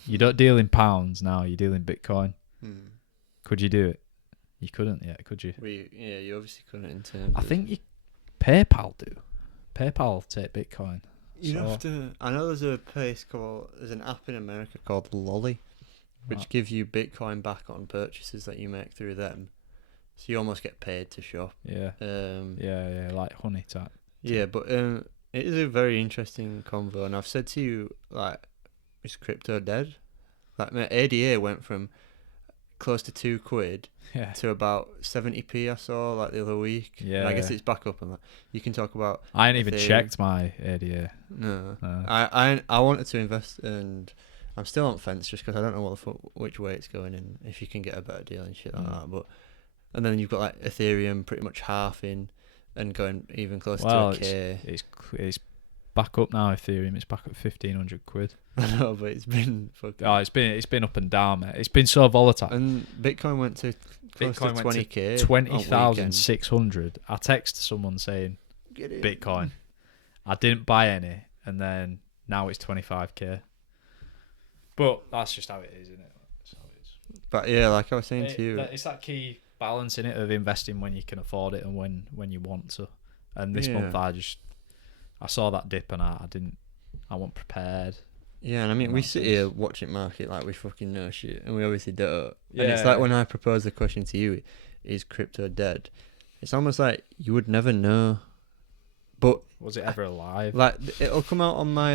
You don't deal in pounds now, you deal in Bitcoin. Could you do it? You couldn't yet, could you? You obviously couldn't in terms I of... think PayPal do. PayPal take Bitcoin. You have to... I know there's an app in America called Lolly, which gives you Bitcoin back on purchases that you make through them. So you almost get paid to shop. Yeah. Like honey type. Yeah, but it is a very interesting convo, and I've said to you, like, is crypto dead? Like, my ADA went from close to £2 to about 70p I saw, like, the other week. Yeah. And I guess it's back up, and like, you can talk about... I ain't even checked my ADA. No. I wanted to invest, and I'm still on fence just because I don't know which way it's going and if you can get a better deal and shit like that. But and then you've got, like, Ethereum pretty much halving and going even closer to a K. It's back up now. Ethereum, it's back at £1,500. I know, but it's been fucking... Oh, it's been up and down, mate. It's been so volatile. And Bitcoin went to close to 20k, 20,600. I texted someone saying Bitcoin. I didn't buy any, and then now it's 25k. But that's just how it is, isn't it? That's how it is. But yeah, like I was saying to you, it's that key balance in it of investing when you can afford it and when you want to. And this month I saw that dip and I wasn't prepared. Yeah, and I mean, we sit here watching market like we fucking know shit, and we obviously don't. Yeah. And it's like when I propose the question to you, is crypto dead? It's almost like you would never know. But was it ever alive? Like, it'll come out on my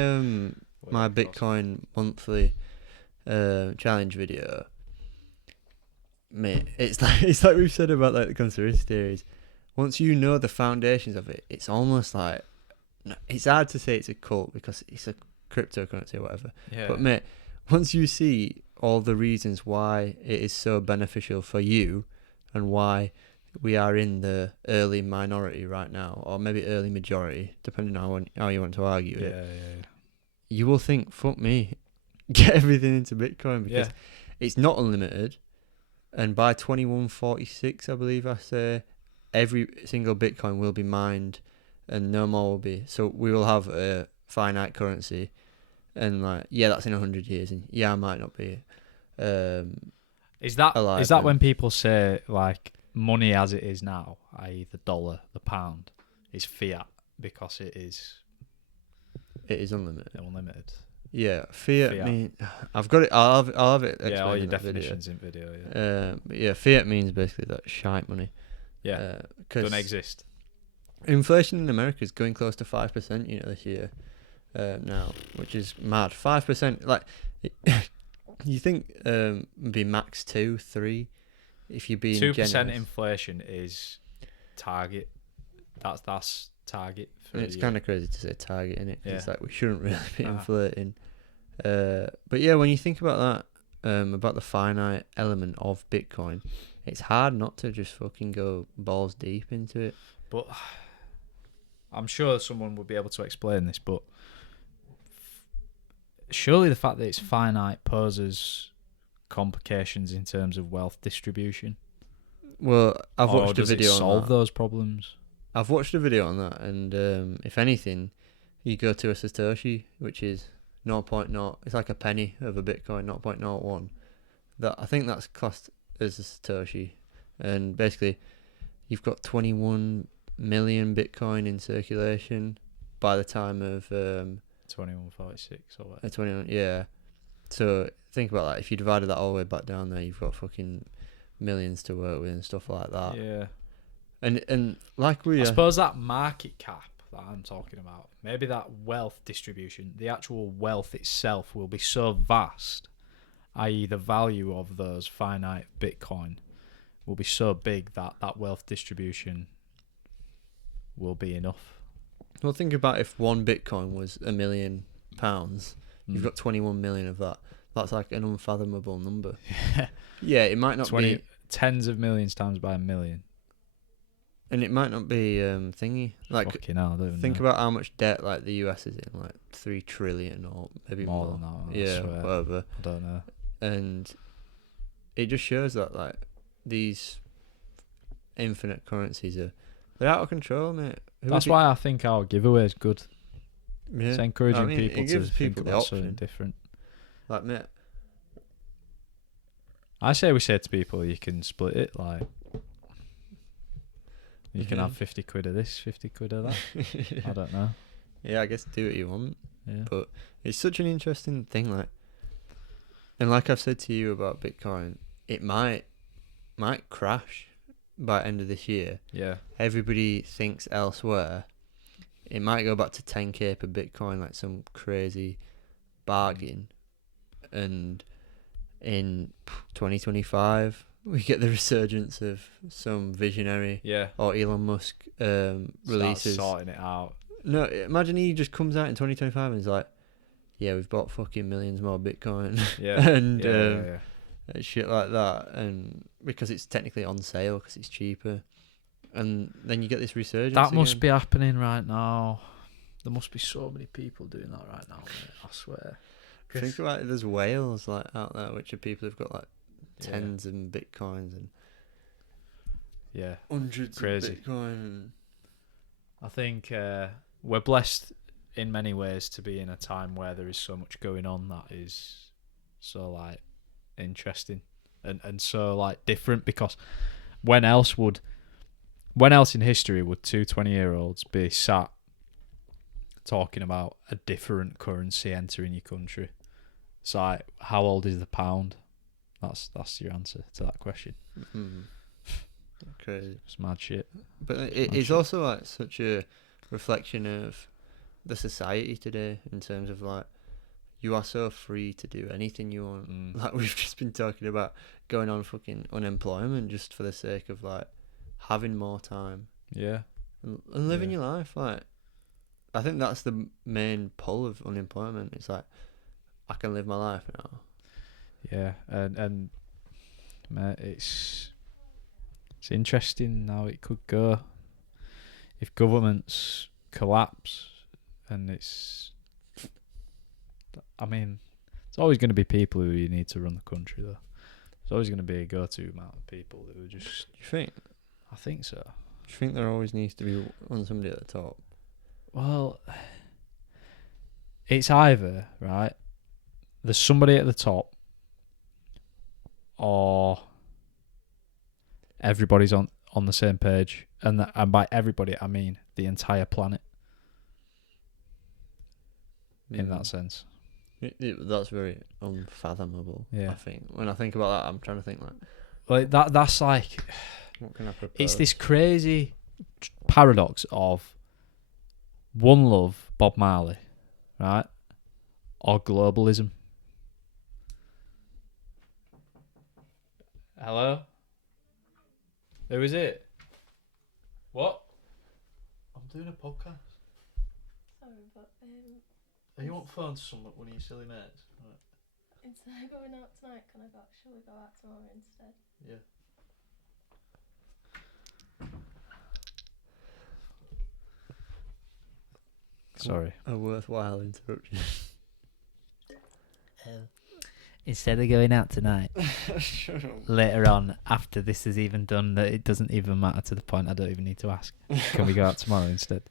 my Bitcoin monthly challenge video. Mate, it's like we've said about, like, the conspiracy theories. Once you know the foundations of it, it's almost like, it's hard to say it's a cult because it's a cryptocurrency or whatever. Yeah. But mate, once you see all the reasons why it is so beneficial for you and why we are in the early minority right now, or maybe early majority, depending on how you want to argue it, you will think, fuck me, get everything into Bitcoin, because it's not unlimited. And by 2146, I believe I say, every single Bitcoin will be mined and no more will be. So we will have a finite currency. And, like, that's in 100 years. And I might not be Is that alive when people say, like, money as it is now, i.e. the dollar, the pound, is fiat because it is It is unlimited. Unlimited. Yeah, fiat, Fiat. mean I've got it. I'll have it explained Yeah, all your in that definitions in video. Yeah. But yeah, fiat means basically that shite money. Yeah. Because Don't exist. inflation in America is going close to 5%. This year now, which is mad. 5%. Like you think be max 2, 3 if you're being 2% generous. inflation is target. That's target. It's kind of crazy to say target, innit? Yeah. It's like we shouldn't really be inflating. But yeah, when you think about that, about the finite element of Bitcoin, it's hard not to just fucking go balls deep into it. But I'm sure someone would be able to explain this, but surely the fact that it's finite poses complications in terms of wealth distribution. Well, I've watched a video on that. Solve those problems? I've watched a video on that, and if anything, you go to a Satoshi, which is 0.0. It's like a penny of a Bitcoin, 0.01. That I think that's classed as a Satoshi, and basically, you've got 21 million Bitcoin in circulation by the time of 2146 or what? 21. Yeah. So think about that. If you divided that all the way back down there, you've got fucking millions to work with and stuff like that. Yeah. And like I suppose that market cap that I'm talking about, maybe that wealth distribution, the actual wealth itself will be so vast, i.e. the value of those finite Bitcoin will be so big that that wealth distribution will be enough. Well, think about if one Bitcoin was £1 million, you've got 21 million of that. That's like an unfathomable number. Yeah, it might not be tens of millions times by a million. And it might not be thingy. Like, fucking hell, I don't even think know. about how much debt like the US is in, like 3 trillion or maybe more. Than that. Yeah, whatever. I don't know. And it just shows that like these infinite currencies they're out of control, mate. That's why I think our giveaway is good. Yeah. It's encouraging I mean, people it gives to think people the about option. something different. Like, mate, I say we say to people, you can split it, like you can have 50 quid of this, 50 quid of that. I don't know. Yeah, I guess do what you want. Yeah. But it's such an interesting thing, like, and like I've said to you about Bitcoin, it might crash by end of this year. Yeah. Everybody thinks elsewhere. It might go back to 10k per Bitcoin, like some crazy bargain, and in 2025 we get the resurgence of some visionary or Elon Musk releases sorting it out. No, imagine he just comes out in 2025 and is like, yeah, we've bought fucking millions more Bitcoin. And shit like that, and because it's technically on sale because it's cheaper, and then you get this resurgence. That must be happening right now. There must be so many people doing that right now, mate, I swear. Think about it, there's whales like out there which are people who've got like tens of Bitcoins and hundreds crazy. of Bitcoin. And I think we're blessed in many ways to be in a time where there is so much going on that is so like interesting and so like different, because when else in history would two 20-year-olds be sat talking about a different currency entering your country? It's like, how old is the pound? That's your answer to that question. Crazy. It's mad shit. But it's also like such a reflection of the society today in terms of like, you are so free to do anything you want. Like we've just been talking about going on fucking unemployment just for the sake of like having more time. Yeah. And living your life. Like, I think that's the main pull of unemployment. It's like, I can live my life now. Yeah, and mate, it's interesting how it could go if governments collapse, and it's always going to be people who you need to run the country though. There's always going to be a go-to amount of people who are just. You think? I think so. Do you think there always needs to be somebody at the top? Well, it's either, right, there's somebody at the top, or everybody's on the same page, and by everybody I mean the entire planet. in that sense. That's very unfathomable. Yeah. I think when I think about that, I'm trying to think like, Like that's like, what can I propose? it's this crazy paradox of One Love, Bob Marley, right, or globalism. Hello? Who is it? What? I'm doing a podcast. Sorry, but Are you on phone to someone, one of your silly mates? Right. instead of going out tonight, shall we go out tomorrow instead? Yeah. Sorry. A worthwhile interruption. Instead of going out tonight, Shut up. later on, after this is even done, that it doesn't even matter to the point I don't even need to ask. Can we go out tomorrow instead?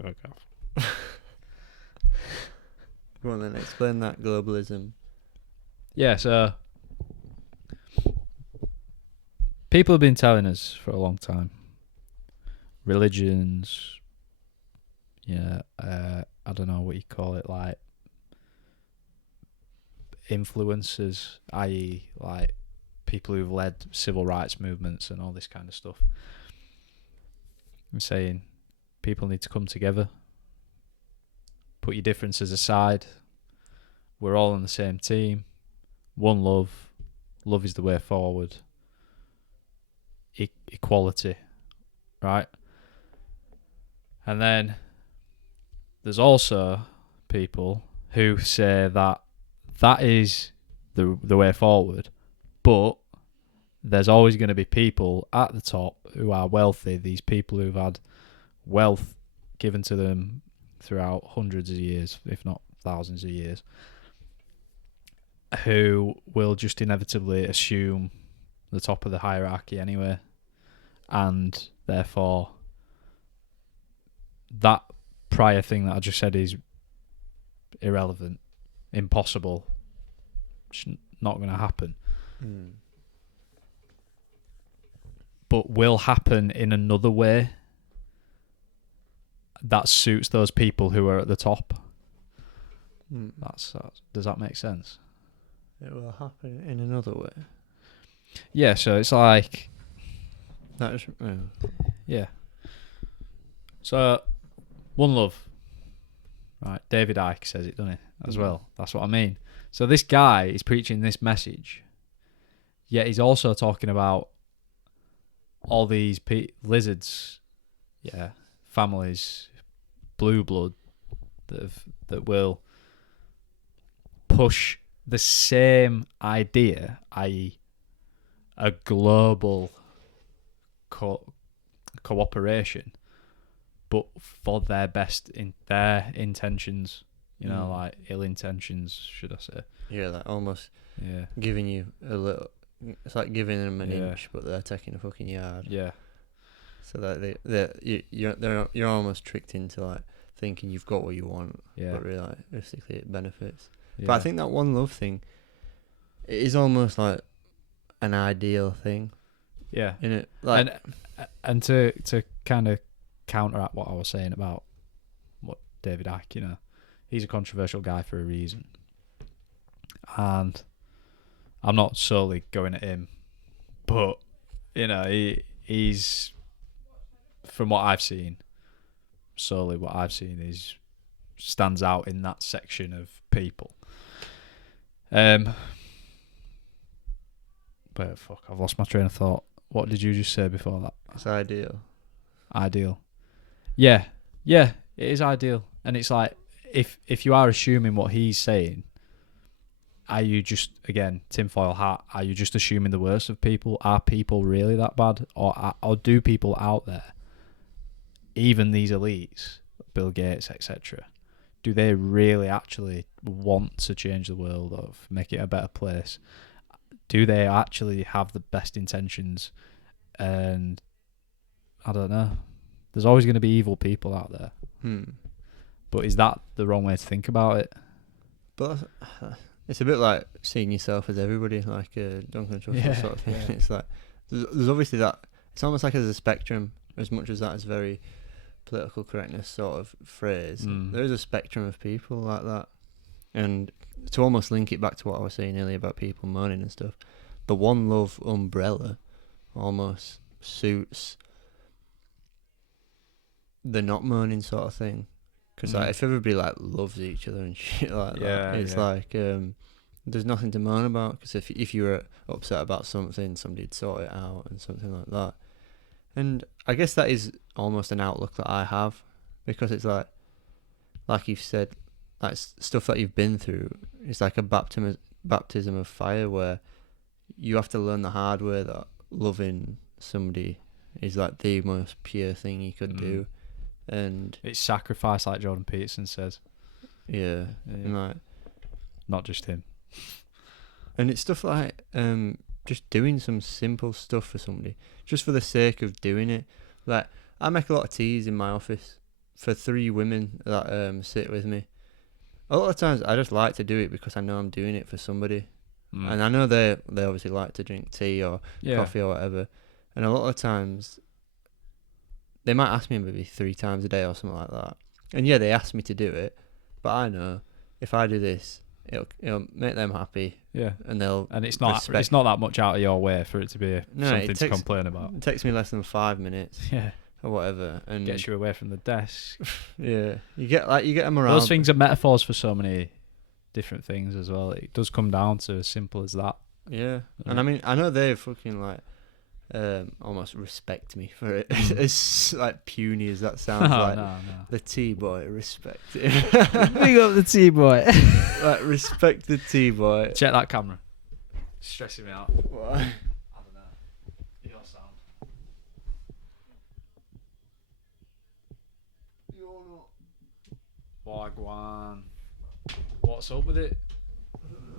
Fuck off. Go on then, explain that globalism. Yeah, so people have been telling us for a long time, religions, I don't know what you call it, like influencers, i.e. like people who've led civil rights movements and all this kind of stuff. I'm saying people need to come together, put your differences aside. We're all on the same team. One love. Love is the way forward. Equality, right? And then there's also people who say that that is the way forward, but there's always going to be people at the top who are wealthy, these people who've had wealth given to them throughout hundreds of years, if not thousands of years, who will just inevitably assume the top of the hierarchy anyway, and therefore that prior thing that I just said is irrelevant, impossible, it's not going to happen, but will happen in another way that suits those people who are at the top. That's does that make sense? It will happen in another way. Yeah, so it's like, That is, yeah. So, One Love. Right, David Icke says it, doesn't he? As well. That's what I mean. So this guy is preaching this message, yet he's also talking about all these lizards, families, blue blood, that will push the same idea, i.e. a global cooperation, but for their best in their intentions, like ill intentions, should I say? Yeah, like almost Yeah. giving you a little. It's like giving them an Yeah. inch, but they're taking a fucking yard. Yeah. So that you're almost tricked into like thinking you've got what you want, Yeah. but realistically it benefits. Yeah. But I think that One Love thing, it is almost like an ideal thing, Yeah. isn't it? Like, And to kind of counteract what I was saying about what David Icke, he's a controversial guy for a reason. And I'm not solely going at him, but he's, from what I've seen, solely what I've seen is stands out in that section of people. But fuck, I've lost my train of thought. What did you just say before that? it's ideal. Ideal. Yeah, it is ideal. And it's like, if you are assuming what he's saying, are you just, again, tinfoil hat, are you just assuming the worst of people? Are people really that bad? Or do people out there, even these elites, Bill Gates, etc., do they really actually want to change the world or make it a better place? Do they actually have the best intentions? And I don't know. There's always going to be evil people out there. But is that the wrong way to think about it? But it's a bit like seeing yourself as everybody, like a Duncan Trussell sort of thing. Yeah. It's like there's obviously that. It's almost like there's a spectrum. As much as that is very political correctness sort of phrase. Mm. There is a spectrum of people like that, and to almost link it back to what I was saying earlier about people moaning and stuff, the one love umbrella almost suits the not moaning sort of thing. Because like, if everybody like loves each other and shit like that, it's like there's nothing to moan about. Because if you were upset about something, somebody'd sort it out and something like that. And I guess that is almost an outlook that I have, because it's like you've said, like stuff that you've been through. It's like a baptism of fire, where you have to learn the hard way that loving somebody is like the most pure thing you could do. And it's sacrifice, like Jordan Peterson says. Yeah. And like, not just him. And it's stuff like just doing some simple stuff for somebody, just for the sake of doing it. Like, I make a lot of teas in my office for 3 women that sit with me. A lot of times I just like to do it because I know I'm doing it for somebody. And I know they obviously like to drink tea or coffee or whatever. And a lot of times they might ask me maybe 3 times a day or something like that. And yeah, they ask me to do it, but I know if I do this, it'll make them happy. Yeah, and it's not that much out of your way for it to be something to complain about. It takes me less than 5 minutes. Yeah, or whatever, and gets you away from the desk. Yeah, you get them around. Those things are metaphors for so many different things as well. It does come down to as simple as that. Yeah, and I mean, I know they fucking like almost respect me for it. As like puny as that sounds, no. The T-boy, respect it. Big up the T-boy. Like, respect the T-boy. Check that camera. Stressing me out. Why? I don't know. Your sound. You're not. Wagwan. What's up with it?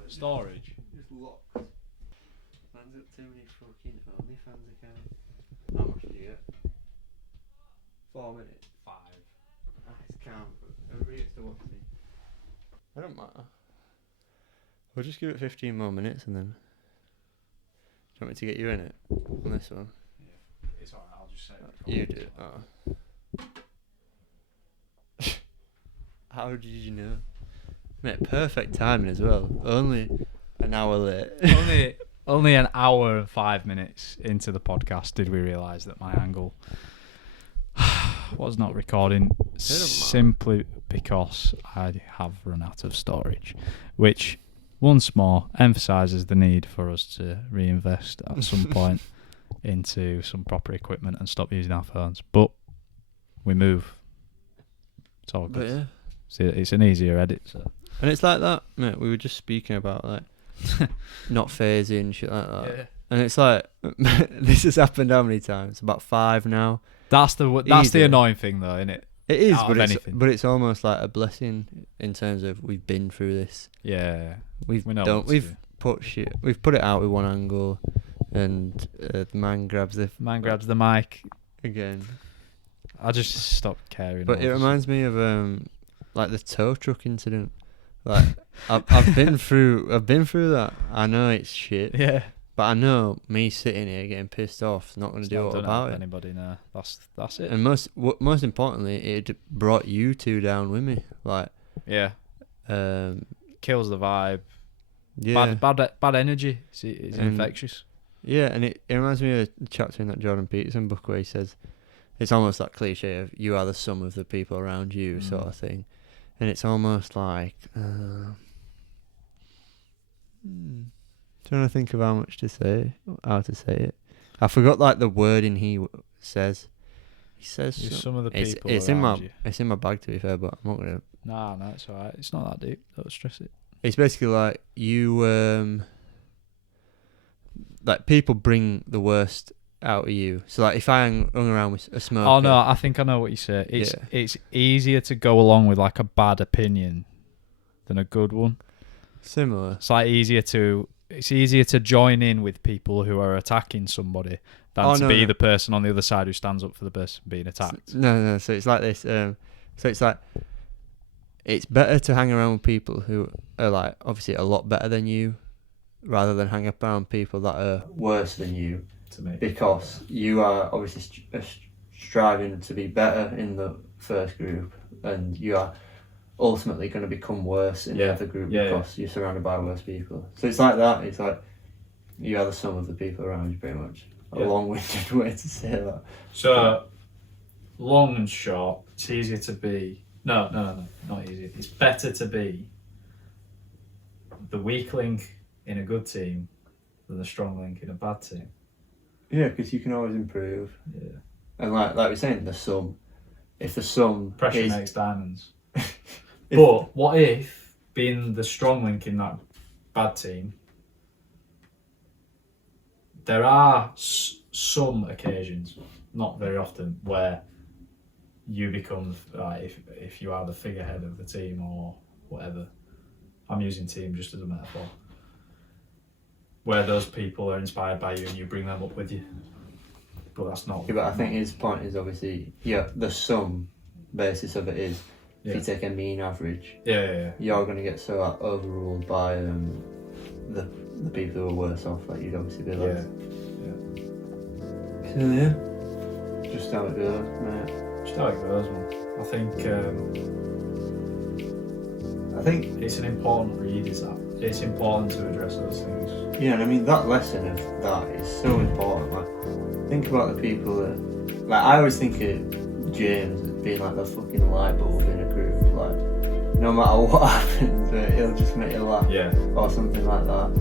Storage. Just locked. Man's got too many fucking OnlyFans accounts. How much do you get? 4 minutes. 5. Nice count, but everybody gets to watch me. I don't matter. We'll just give it 15 more minutes and then. Do you want me to get you in it? On this one? Yeah. It's alright, I'll just say it. You do it. Oh. How did you know? Mate, perfect timing as well. Only an hour late. Only an hour and 5 minutes into the podcast did we realise that my angle was not recording, simply because I have run out of storage, which once more emphasises the need for us to reinvest at some point into some proper equipment and stop using our phones. But we move. It's all good. But yeah. See, it's an easier edit. So. And it's like that, mate. We were just speaking about like not phasing, shit like that. Yeah. And it's like, this has happened how many times? About 5 now. That's the annoying thing, though, isn't it? It is, but it's almost like a blessing in terms of we've been through this. Yeah, we've put it out with one angle, and the man grabs the mic again. I just stopped caring. But it reminds me of like the tow truck incident. Like I've been through that. I know it's shit. Yeah. But I know me sitting here getting pissed off is not going to do what about it. Anybody, no. That's it. And most importantly, it brought you 2 down with me. Like, yeah. Kills the vibe. Yeah. Bad energy. It's infectious. Yeah, and it reminds me of a chapter in that Jordan Peterson book where he says it's almost that cliche of you are the sum of the people around you sort of thing. And it's almost like trying to think of how to say it. I forgot like the wording he says. He says some of the people it's around you. It's in my bag, to be fair, but I'm not gonna. No, it's alright. It's not that deep. Don't stress it. It's basically like you like people بring the worst out of you. So like if I hung around with a smoker. Oh no, I think I know what you say. It's easier to go along with like a bad opinion than a good one. Similar. It's like it's easier to join in with people who are attacking somebody than to be the person on the other side who stands up for the person being attacked. No. So it's like this. So it's like it's better to hang around with people who are like obviously a lot better than you, rather than hang around people that are worse than you. To me, because you are obviously striving to be better in the first group, and you are ultimately going to become worse in the other group because you're surrounded by worse people. So it's like that. It's like you are the sum of the people around you, pretty much. A long-winded way to say that. So, long and short, it's easier to be. No, not easier. It's better to be the weak link in a good team than the strong link in a bad team. Yeah, because you can always improve. Yeah. And like we're saying, the sum. If the sum pressure makes diamonds. But what if being the strong link in that bad team? There are some occasions, not very often, where you become if you are the figurehead of the team or whatever. I'm using team just as a metaphor. Where those people are inspired by you and you bring them up with you. But that's not. Yeah, but I think his point is obviously, the sum basis of it is if you take a mean average, you're going to get so overruled by the people who are worse off that you'd obviously be like. So just how it goes, mate. Just how it goes, man. I think it's an important read, is that it's important to address those things. Yeah, and I mean that lesson of that is so important. Like, think about the people that, like, I always think of James as being like the fucking light bulb in a group. Like, no matter what happens, he'll just make you laugh, or something like that.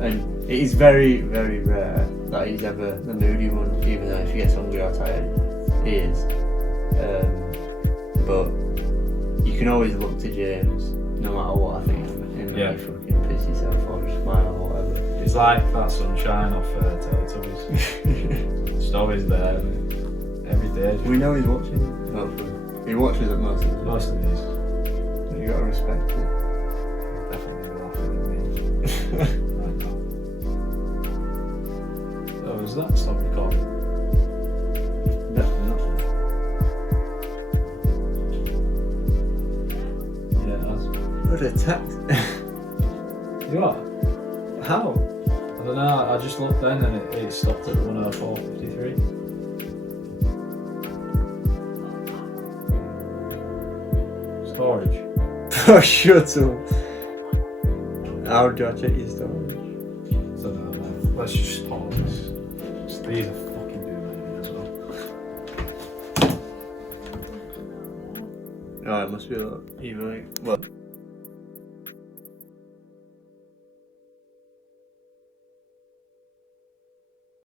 And it is very, very rare that he's ever the moody one, even though if he gets hungry or tired, he is. But you can always look to James, no matter what I think, and you fucking piss yourself or just smile or whatever. It's like that sunshine off Teletubbies. It's always there, every day. We know he's watching, hopefully. He watches it most of the time. Most of these. You gotta respect it. Definitely laughing at me. Right now. So is that stop recording? Definitely not. Yeah, that's. What a text. You are? How? I don't know, I just looked then and it stopped at 104.53. Storage. Oh, shut up. How do I check your storage? I don't know, man. Let's just pause this. These are fucking doing as well. Oh, it must be a lot. Even like, what?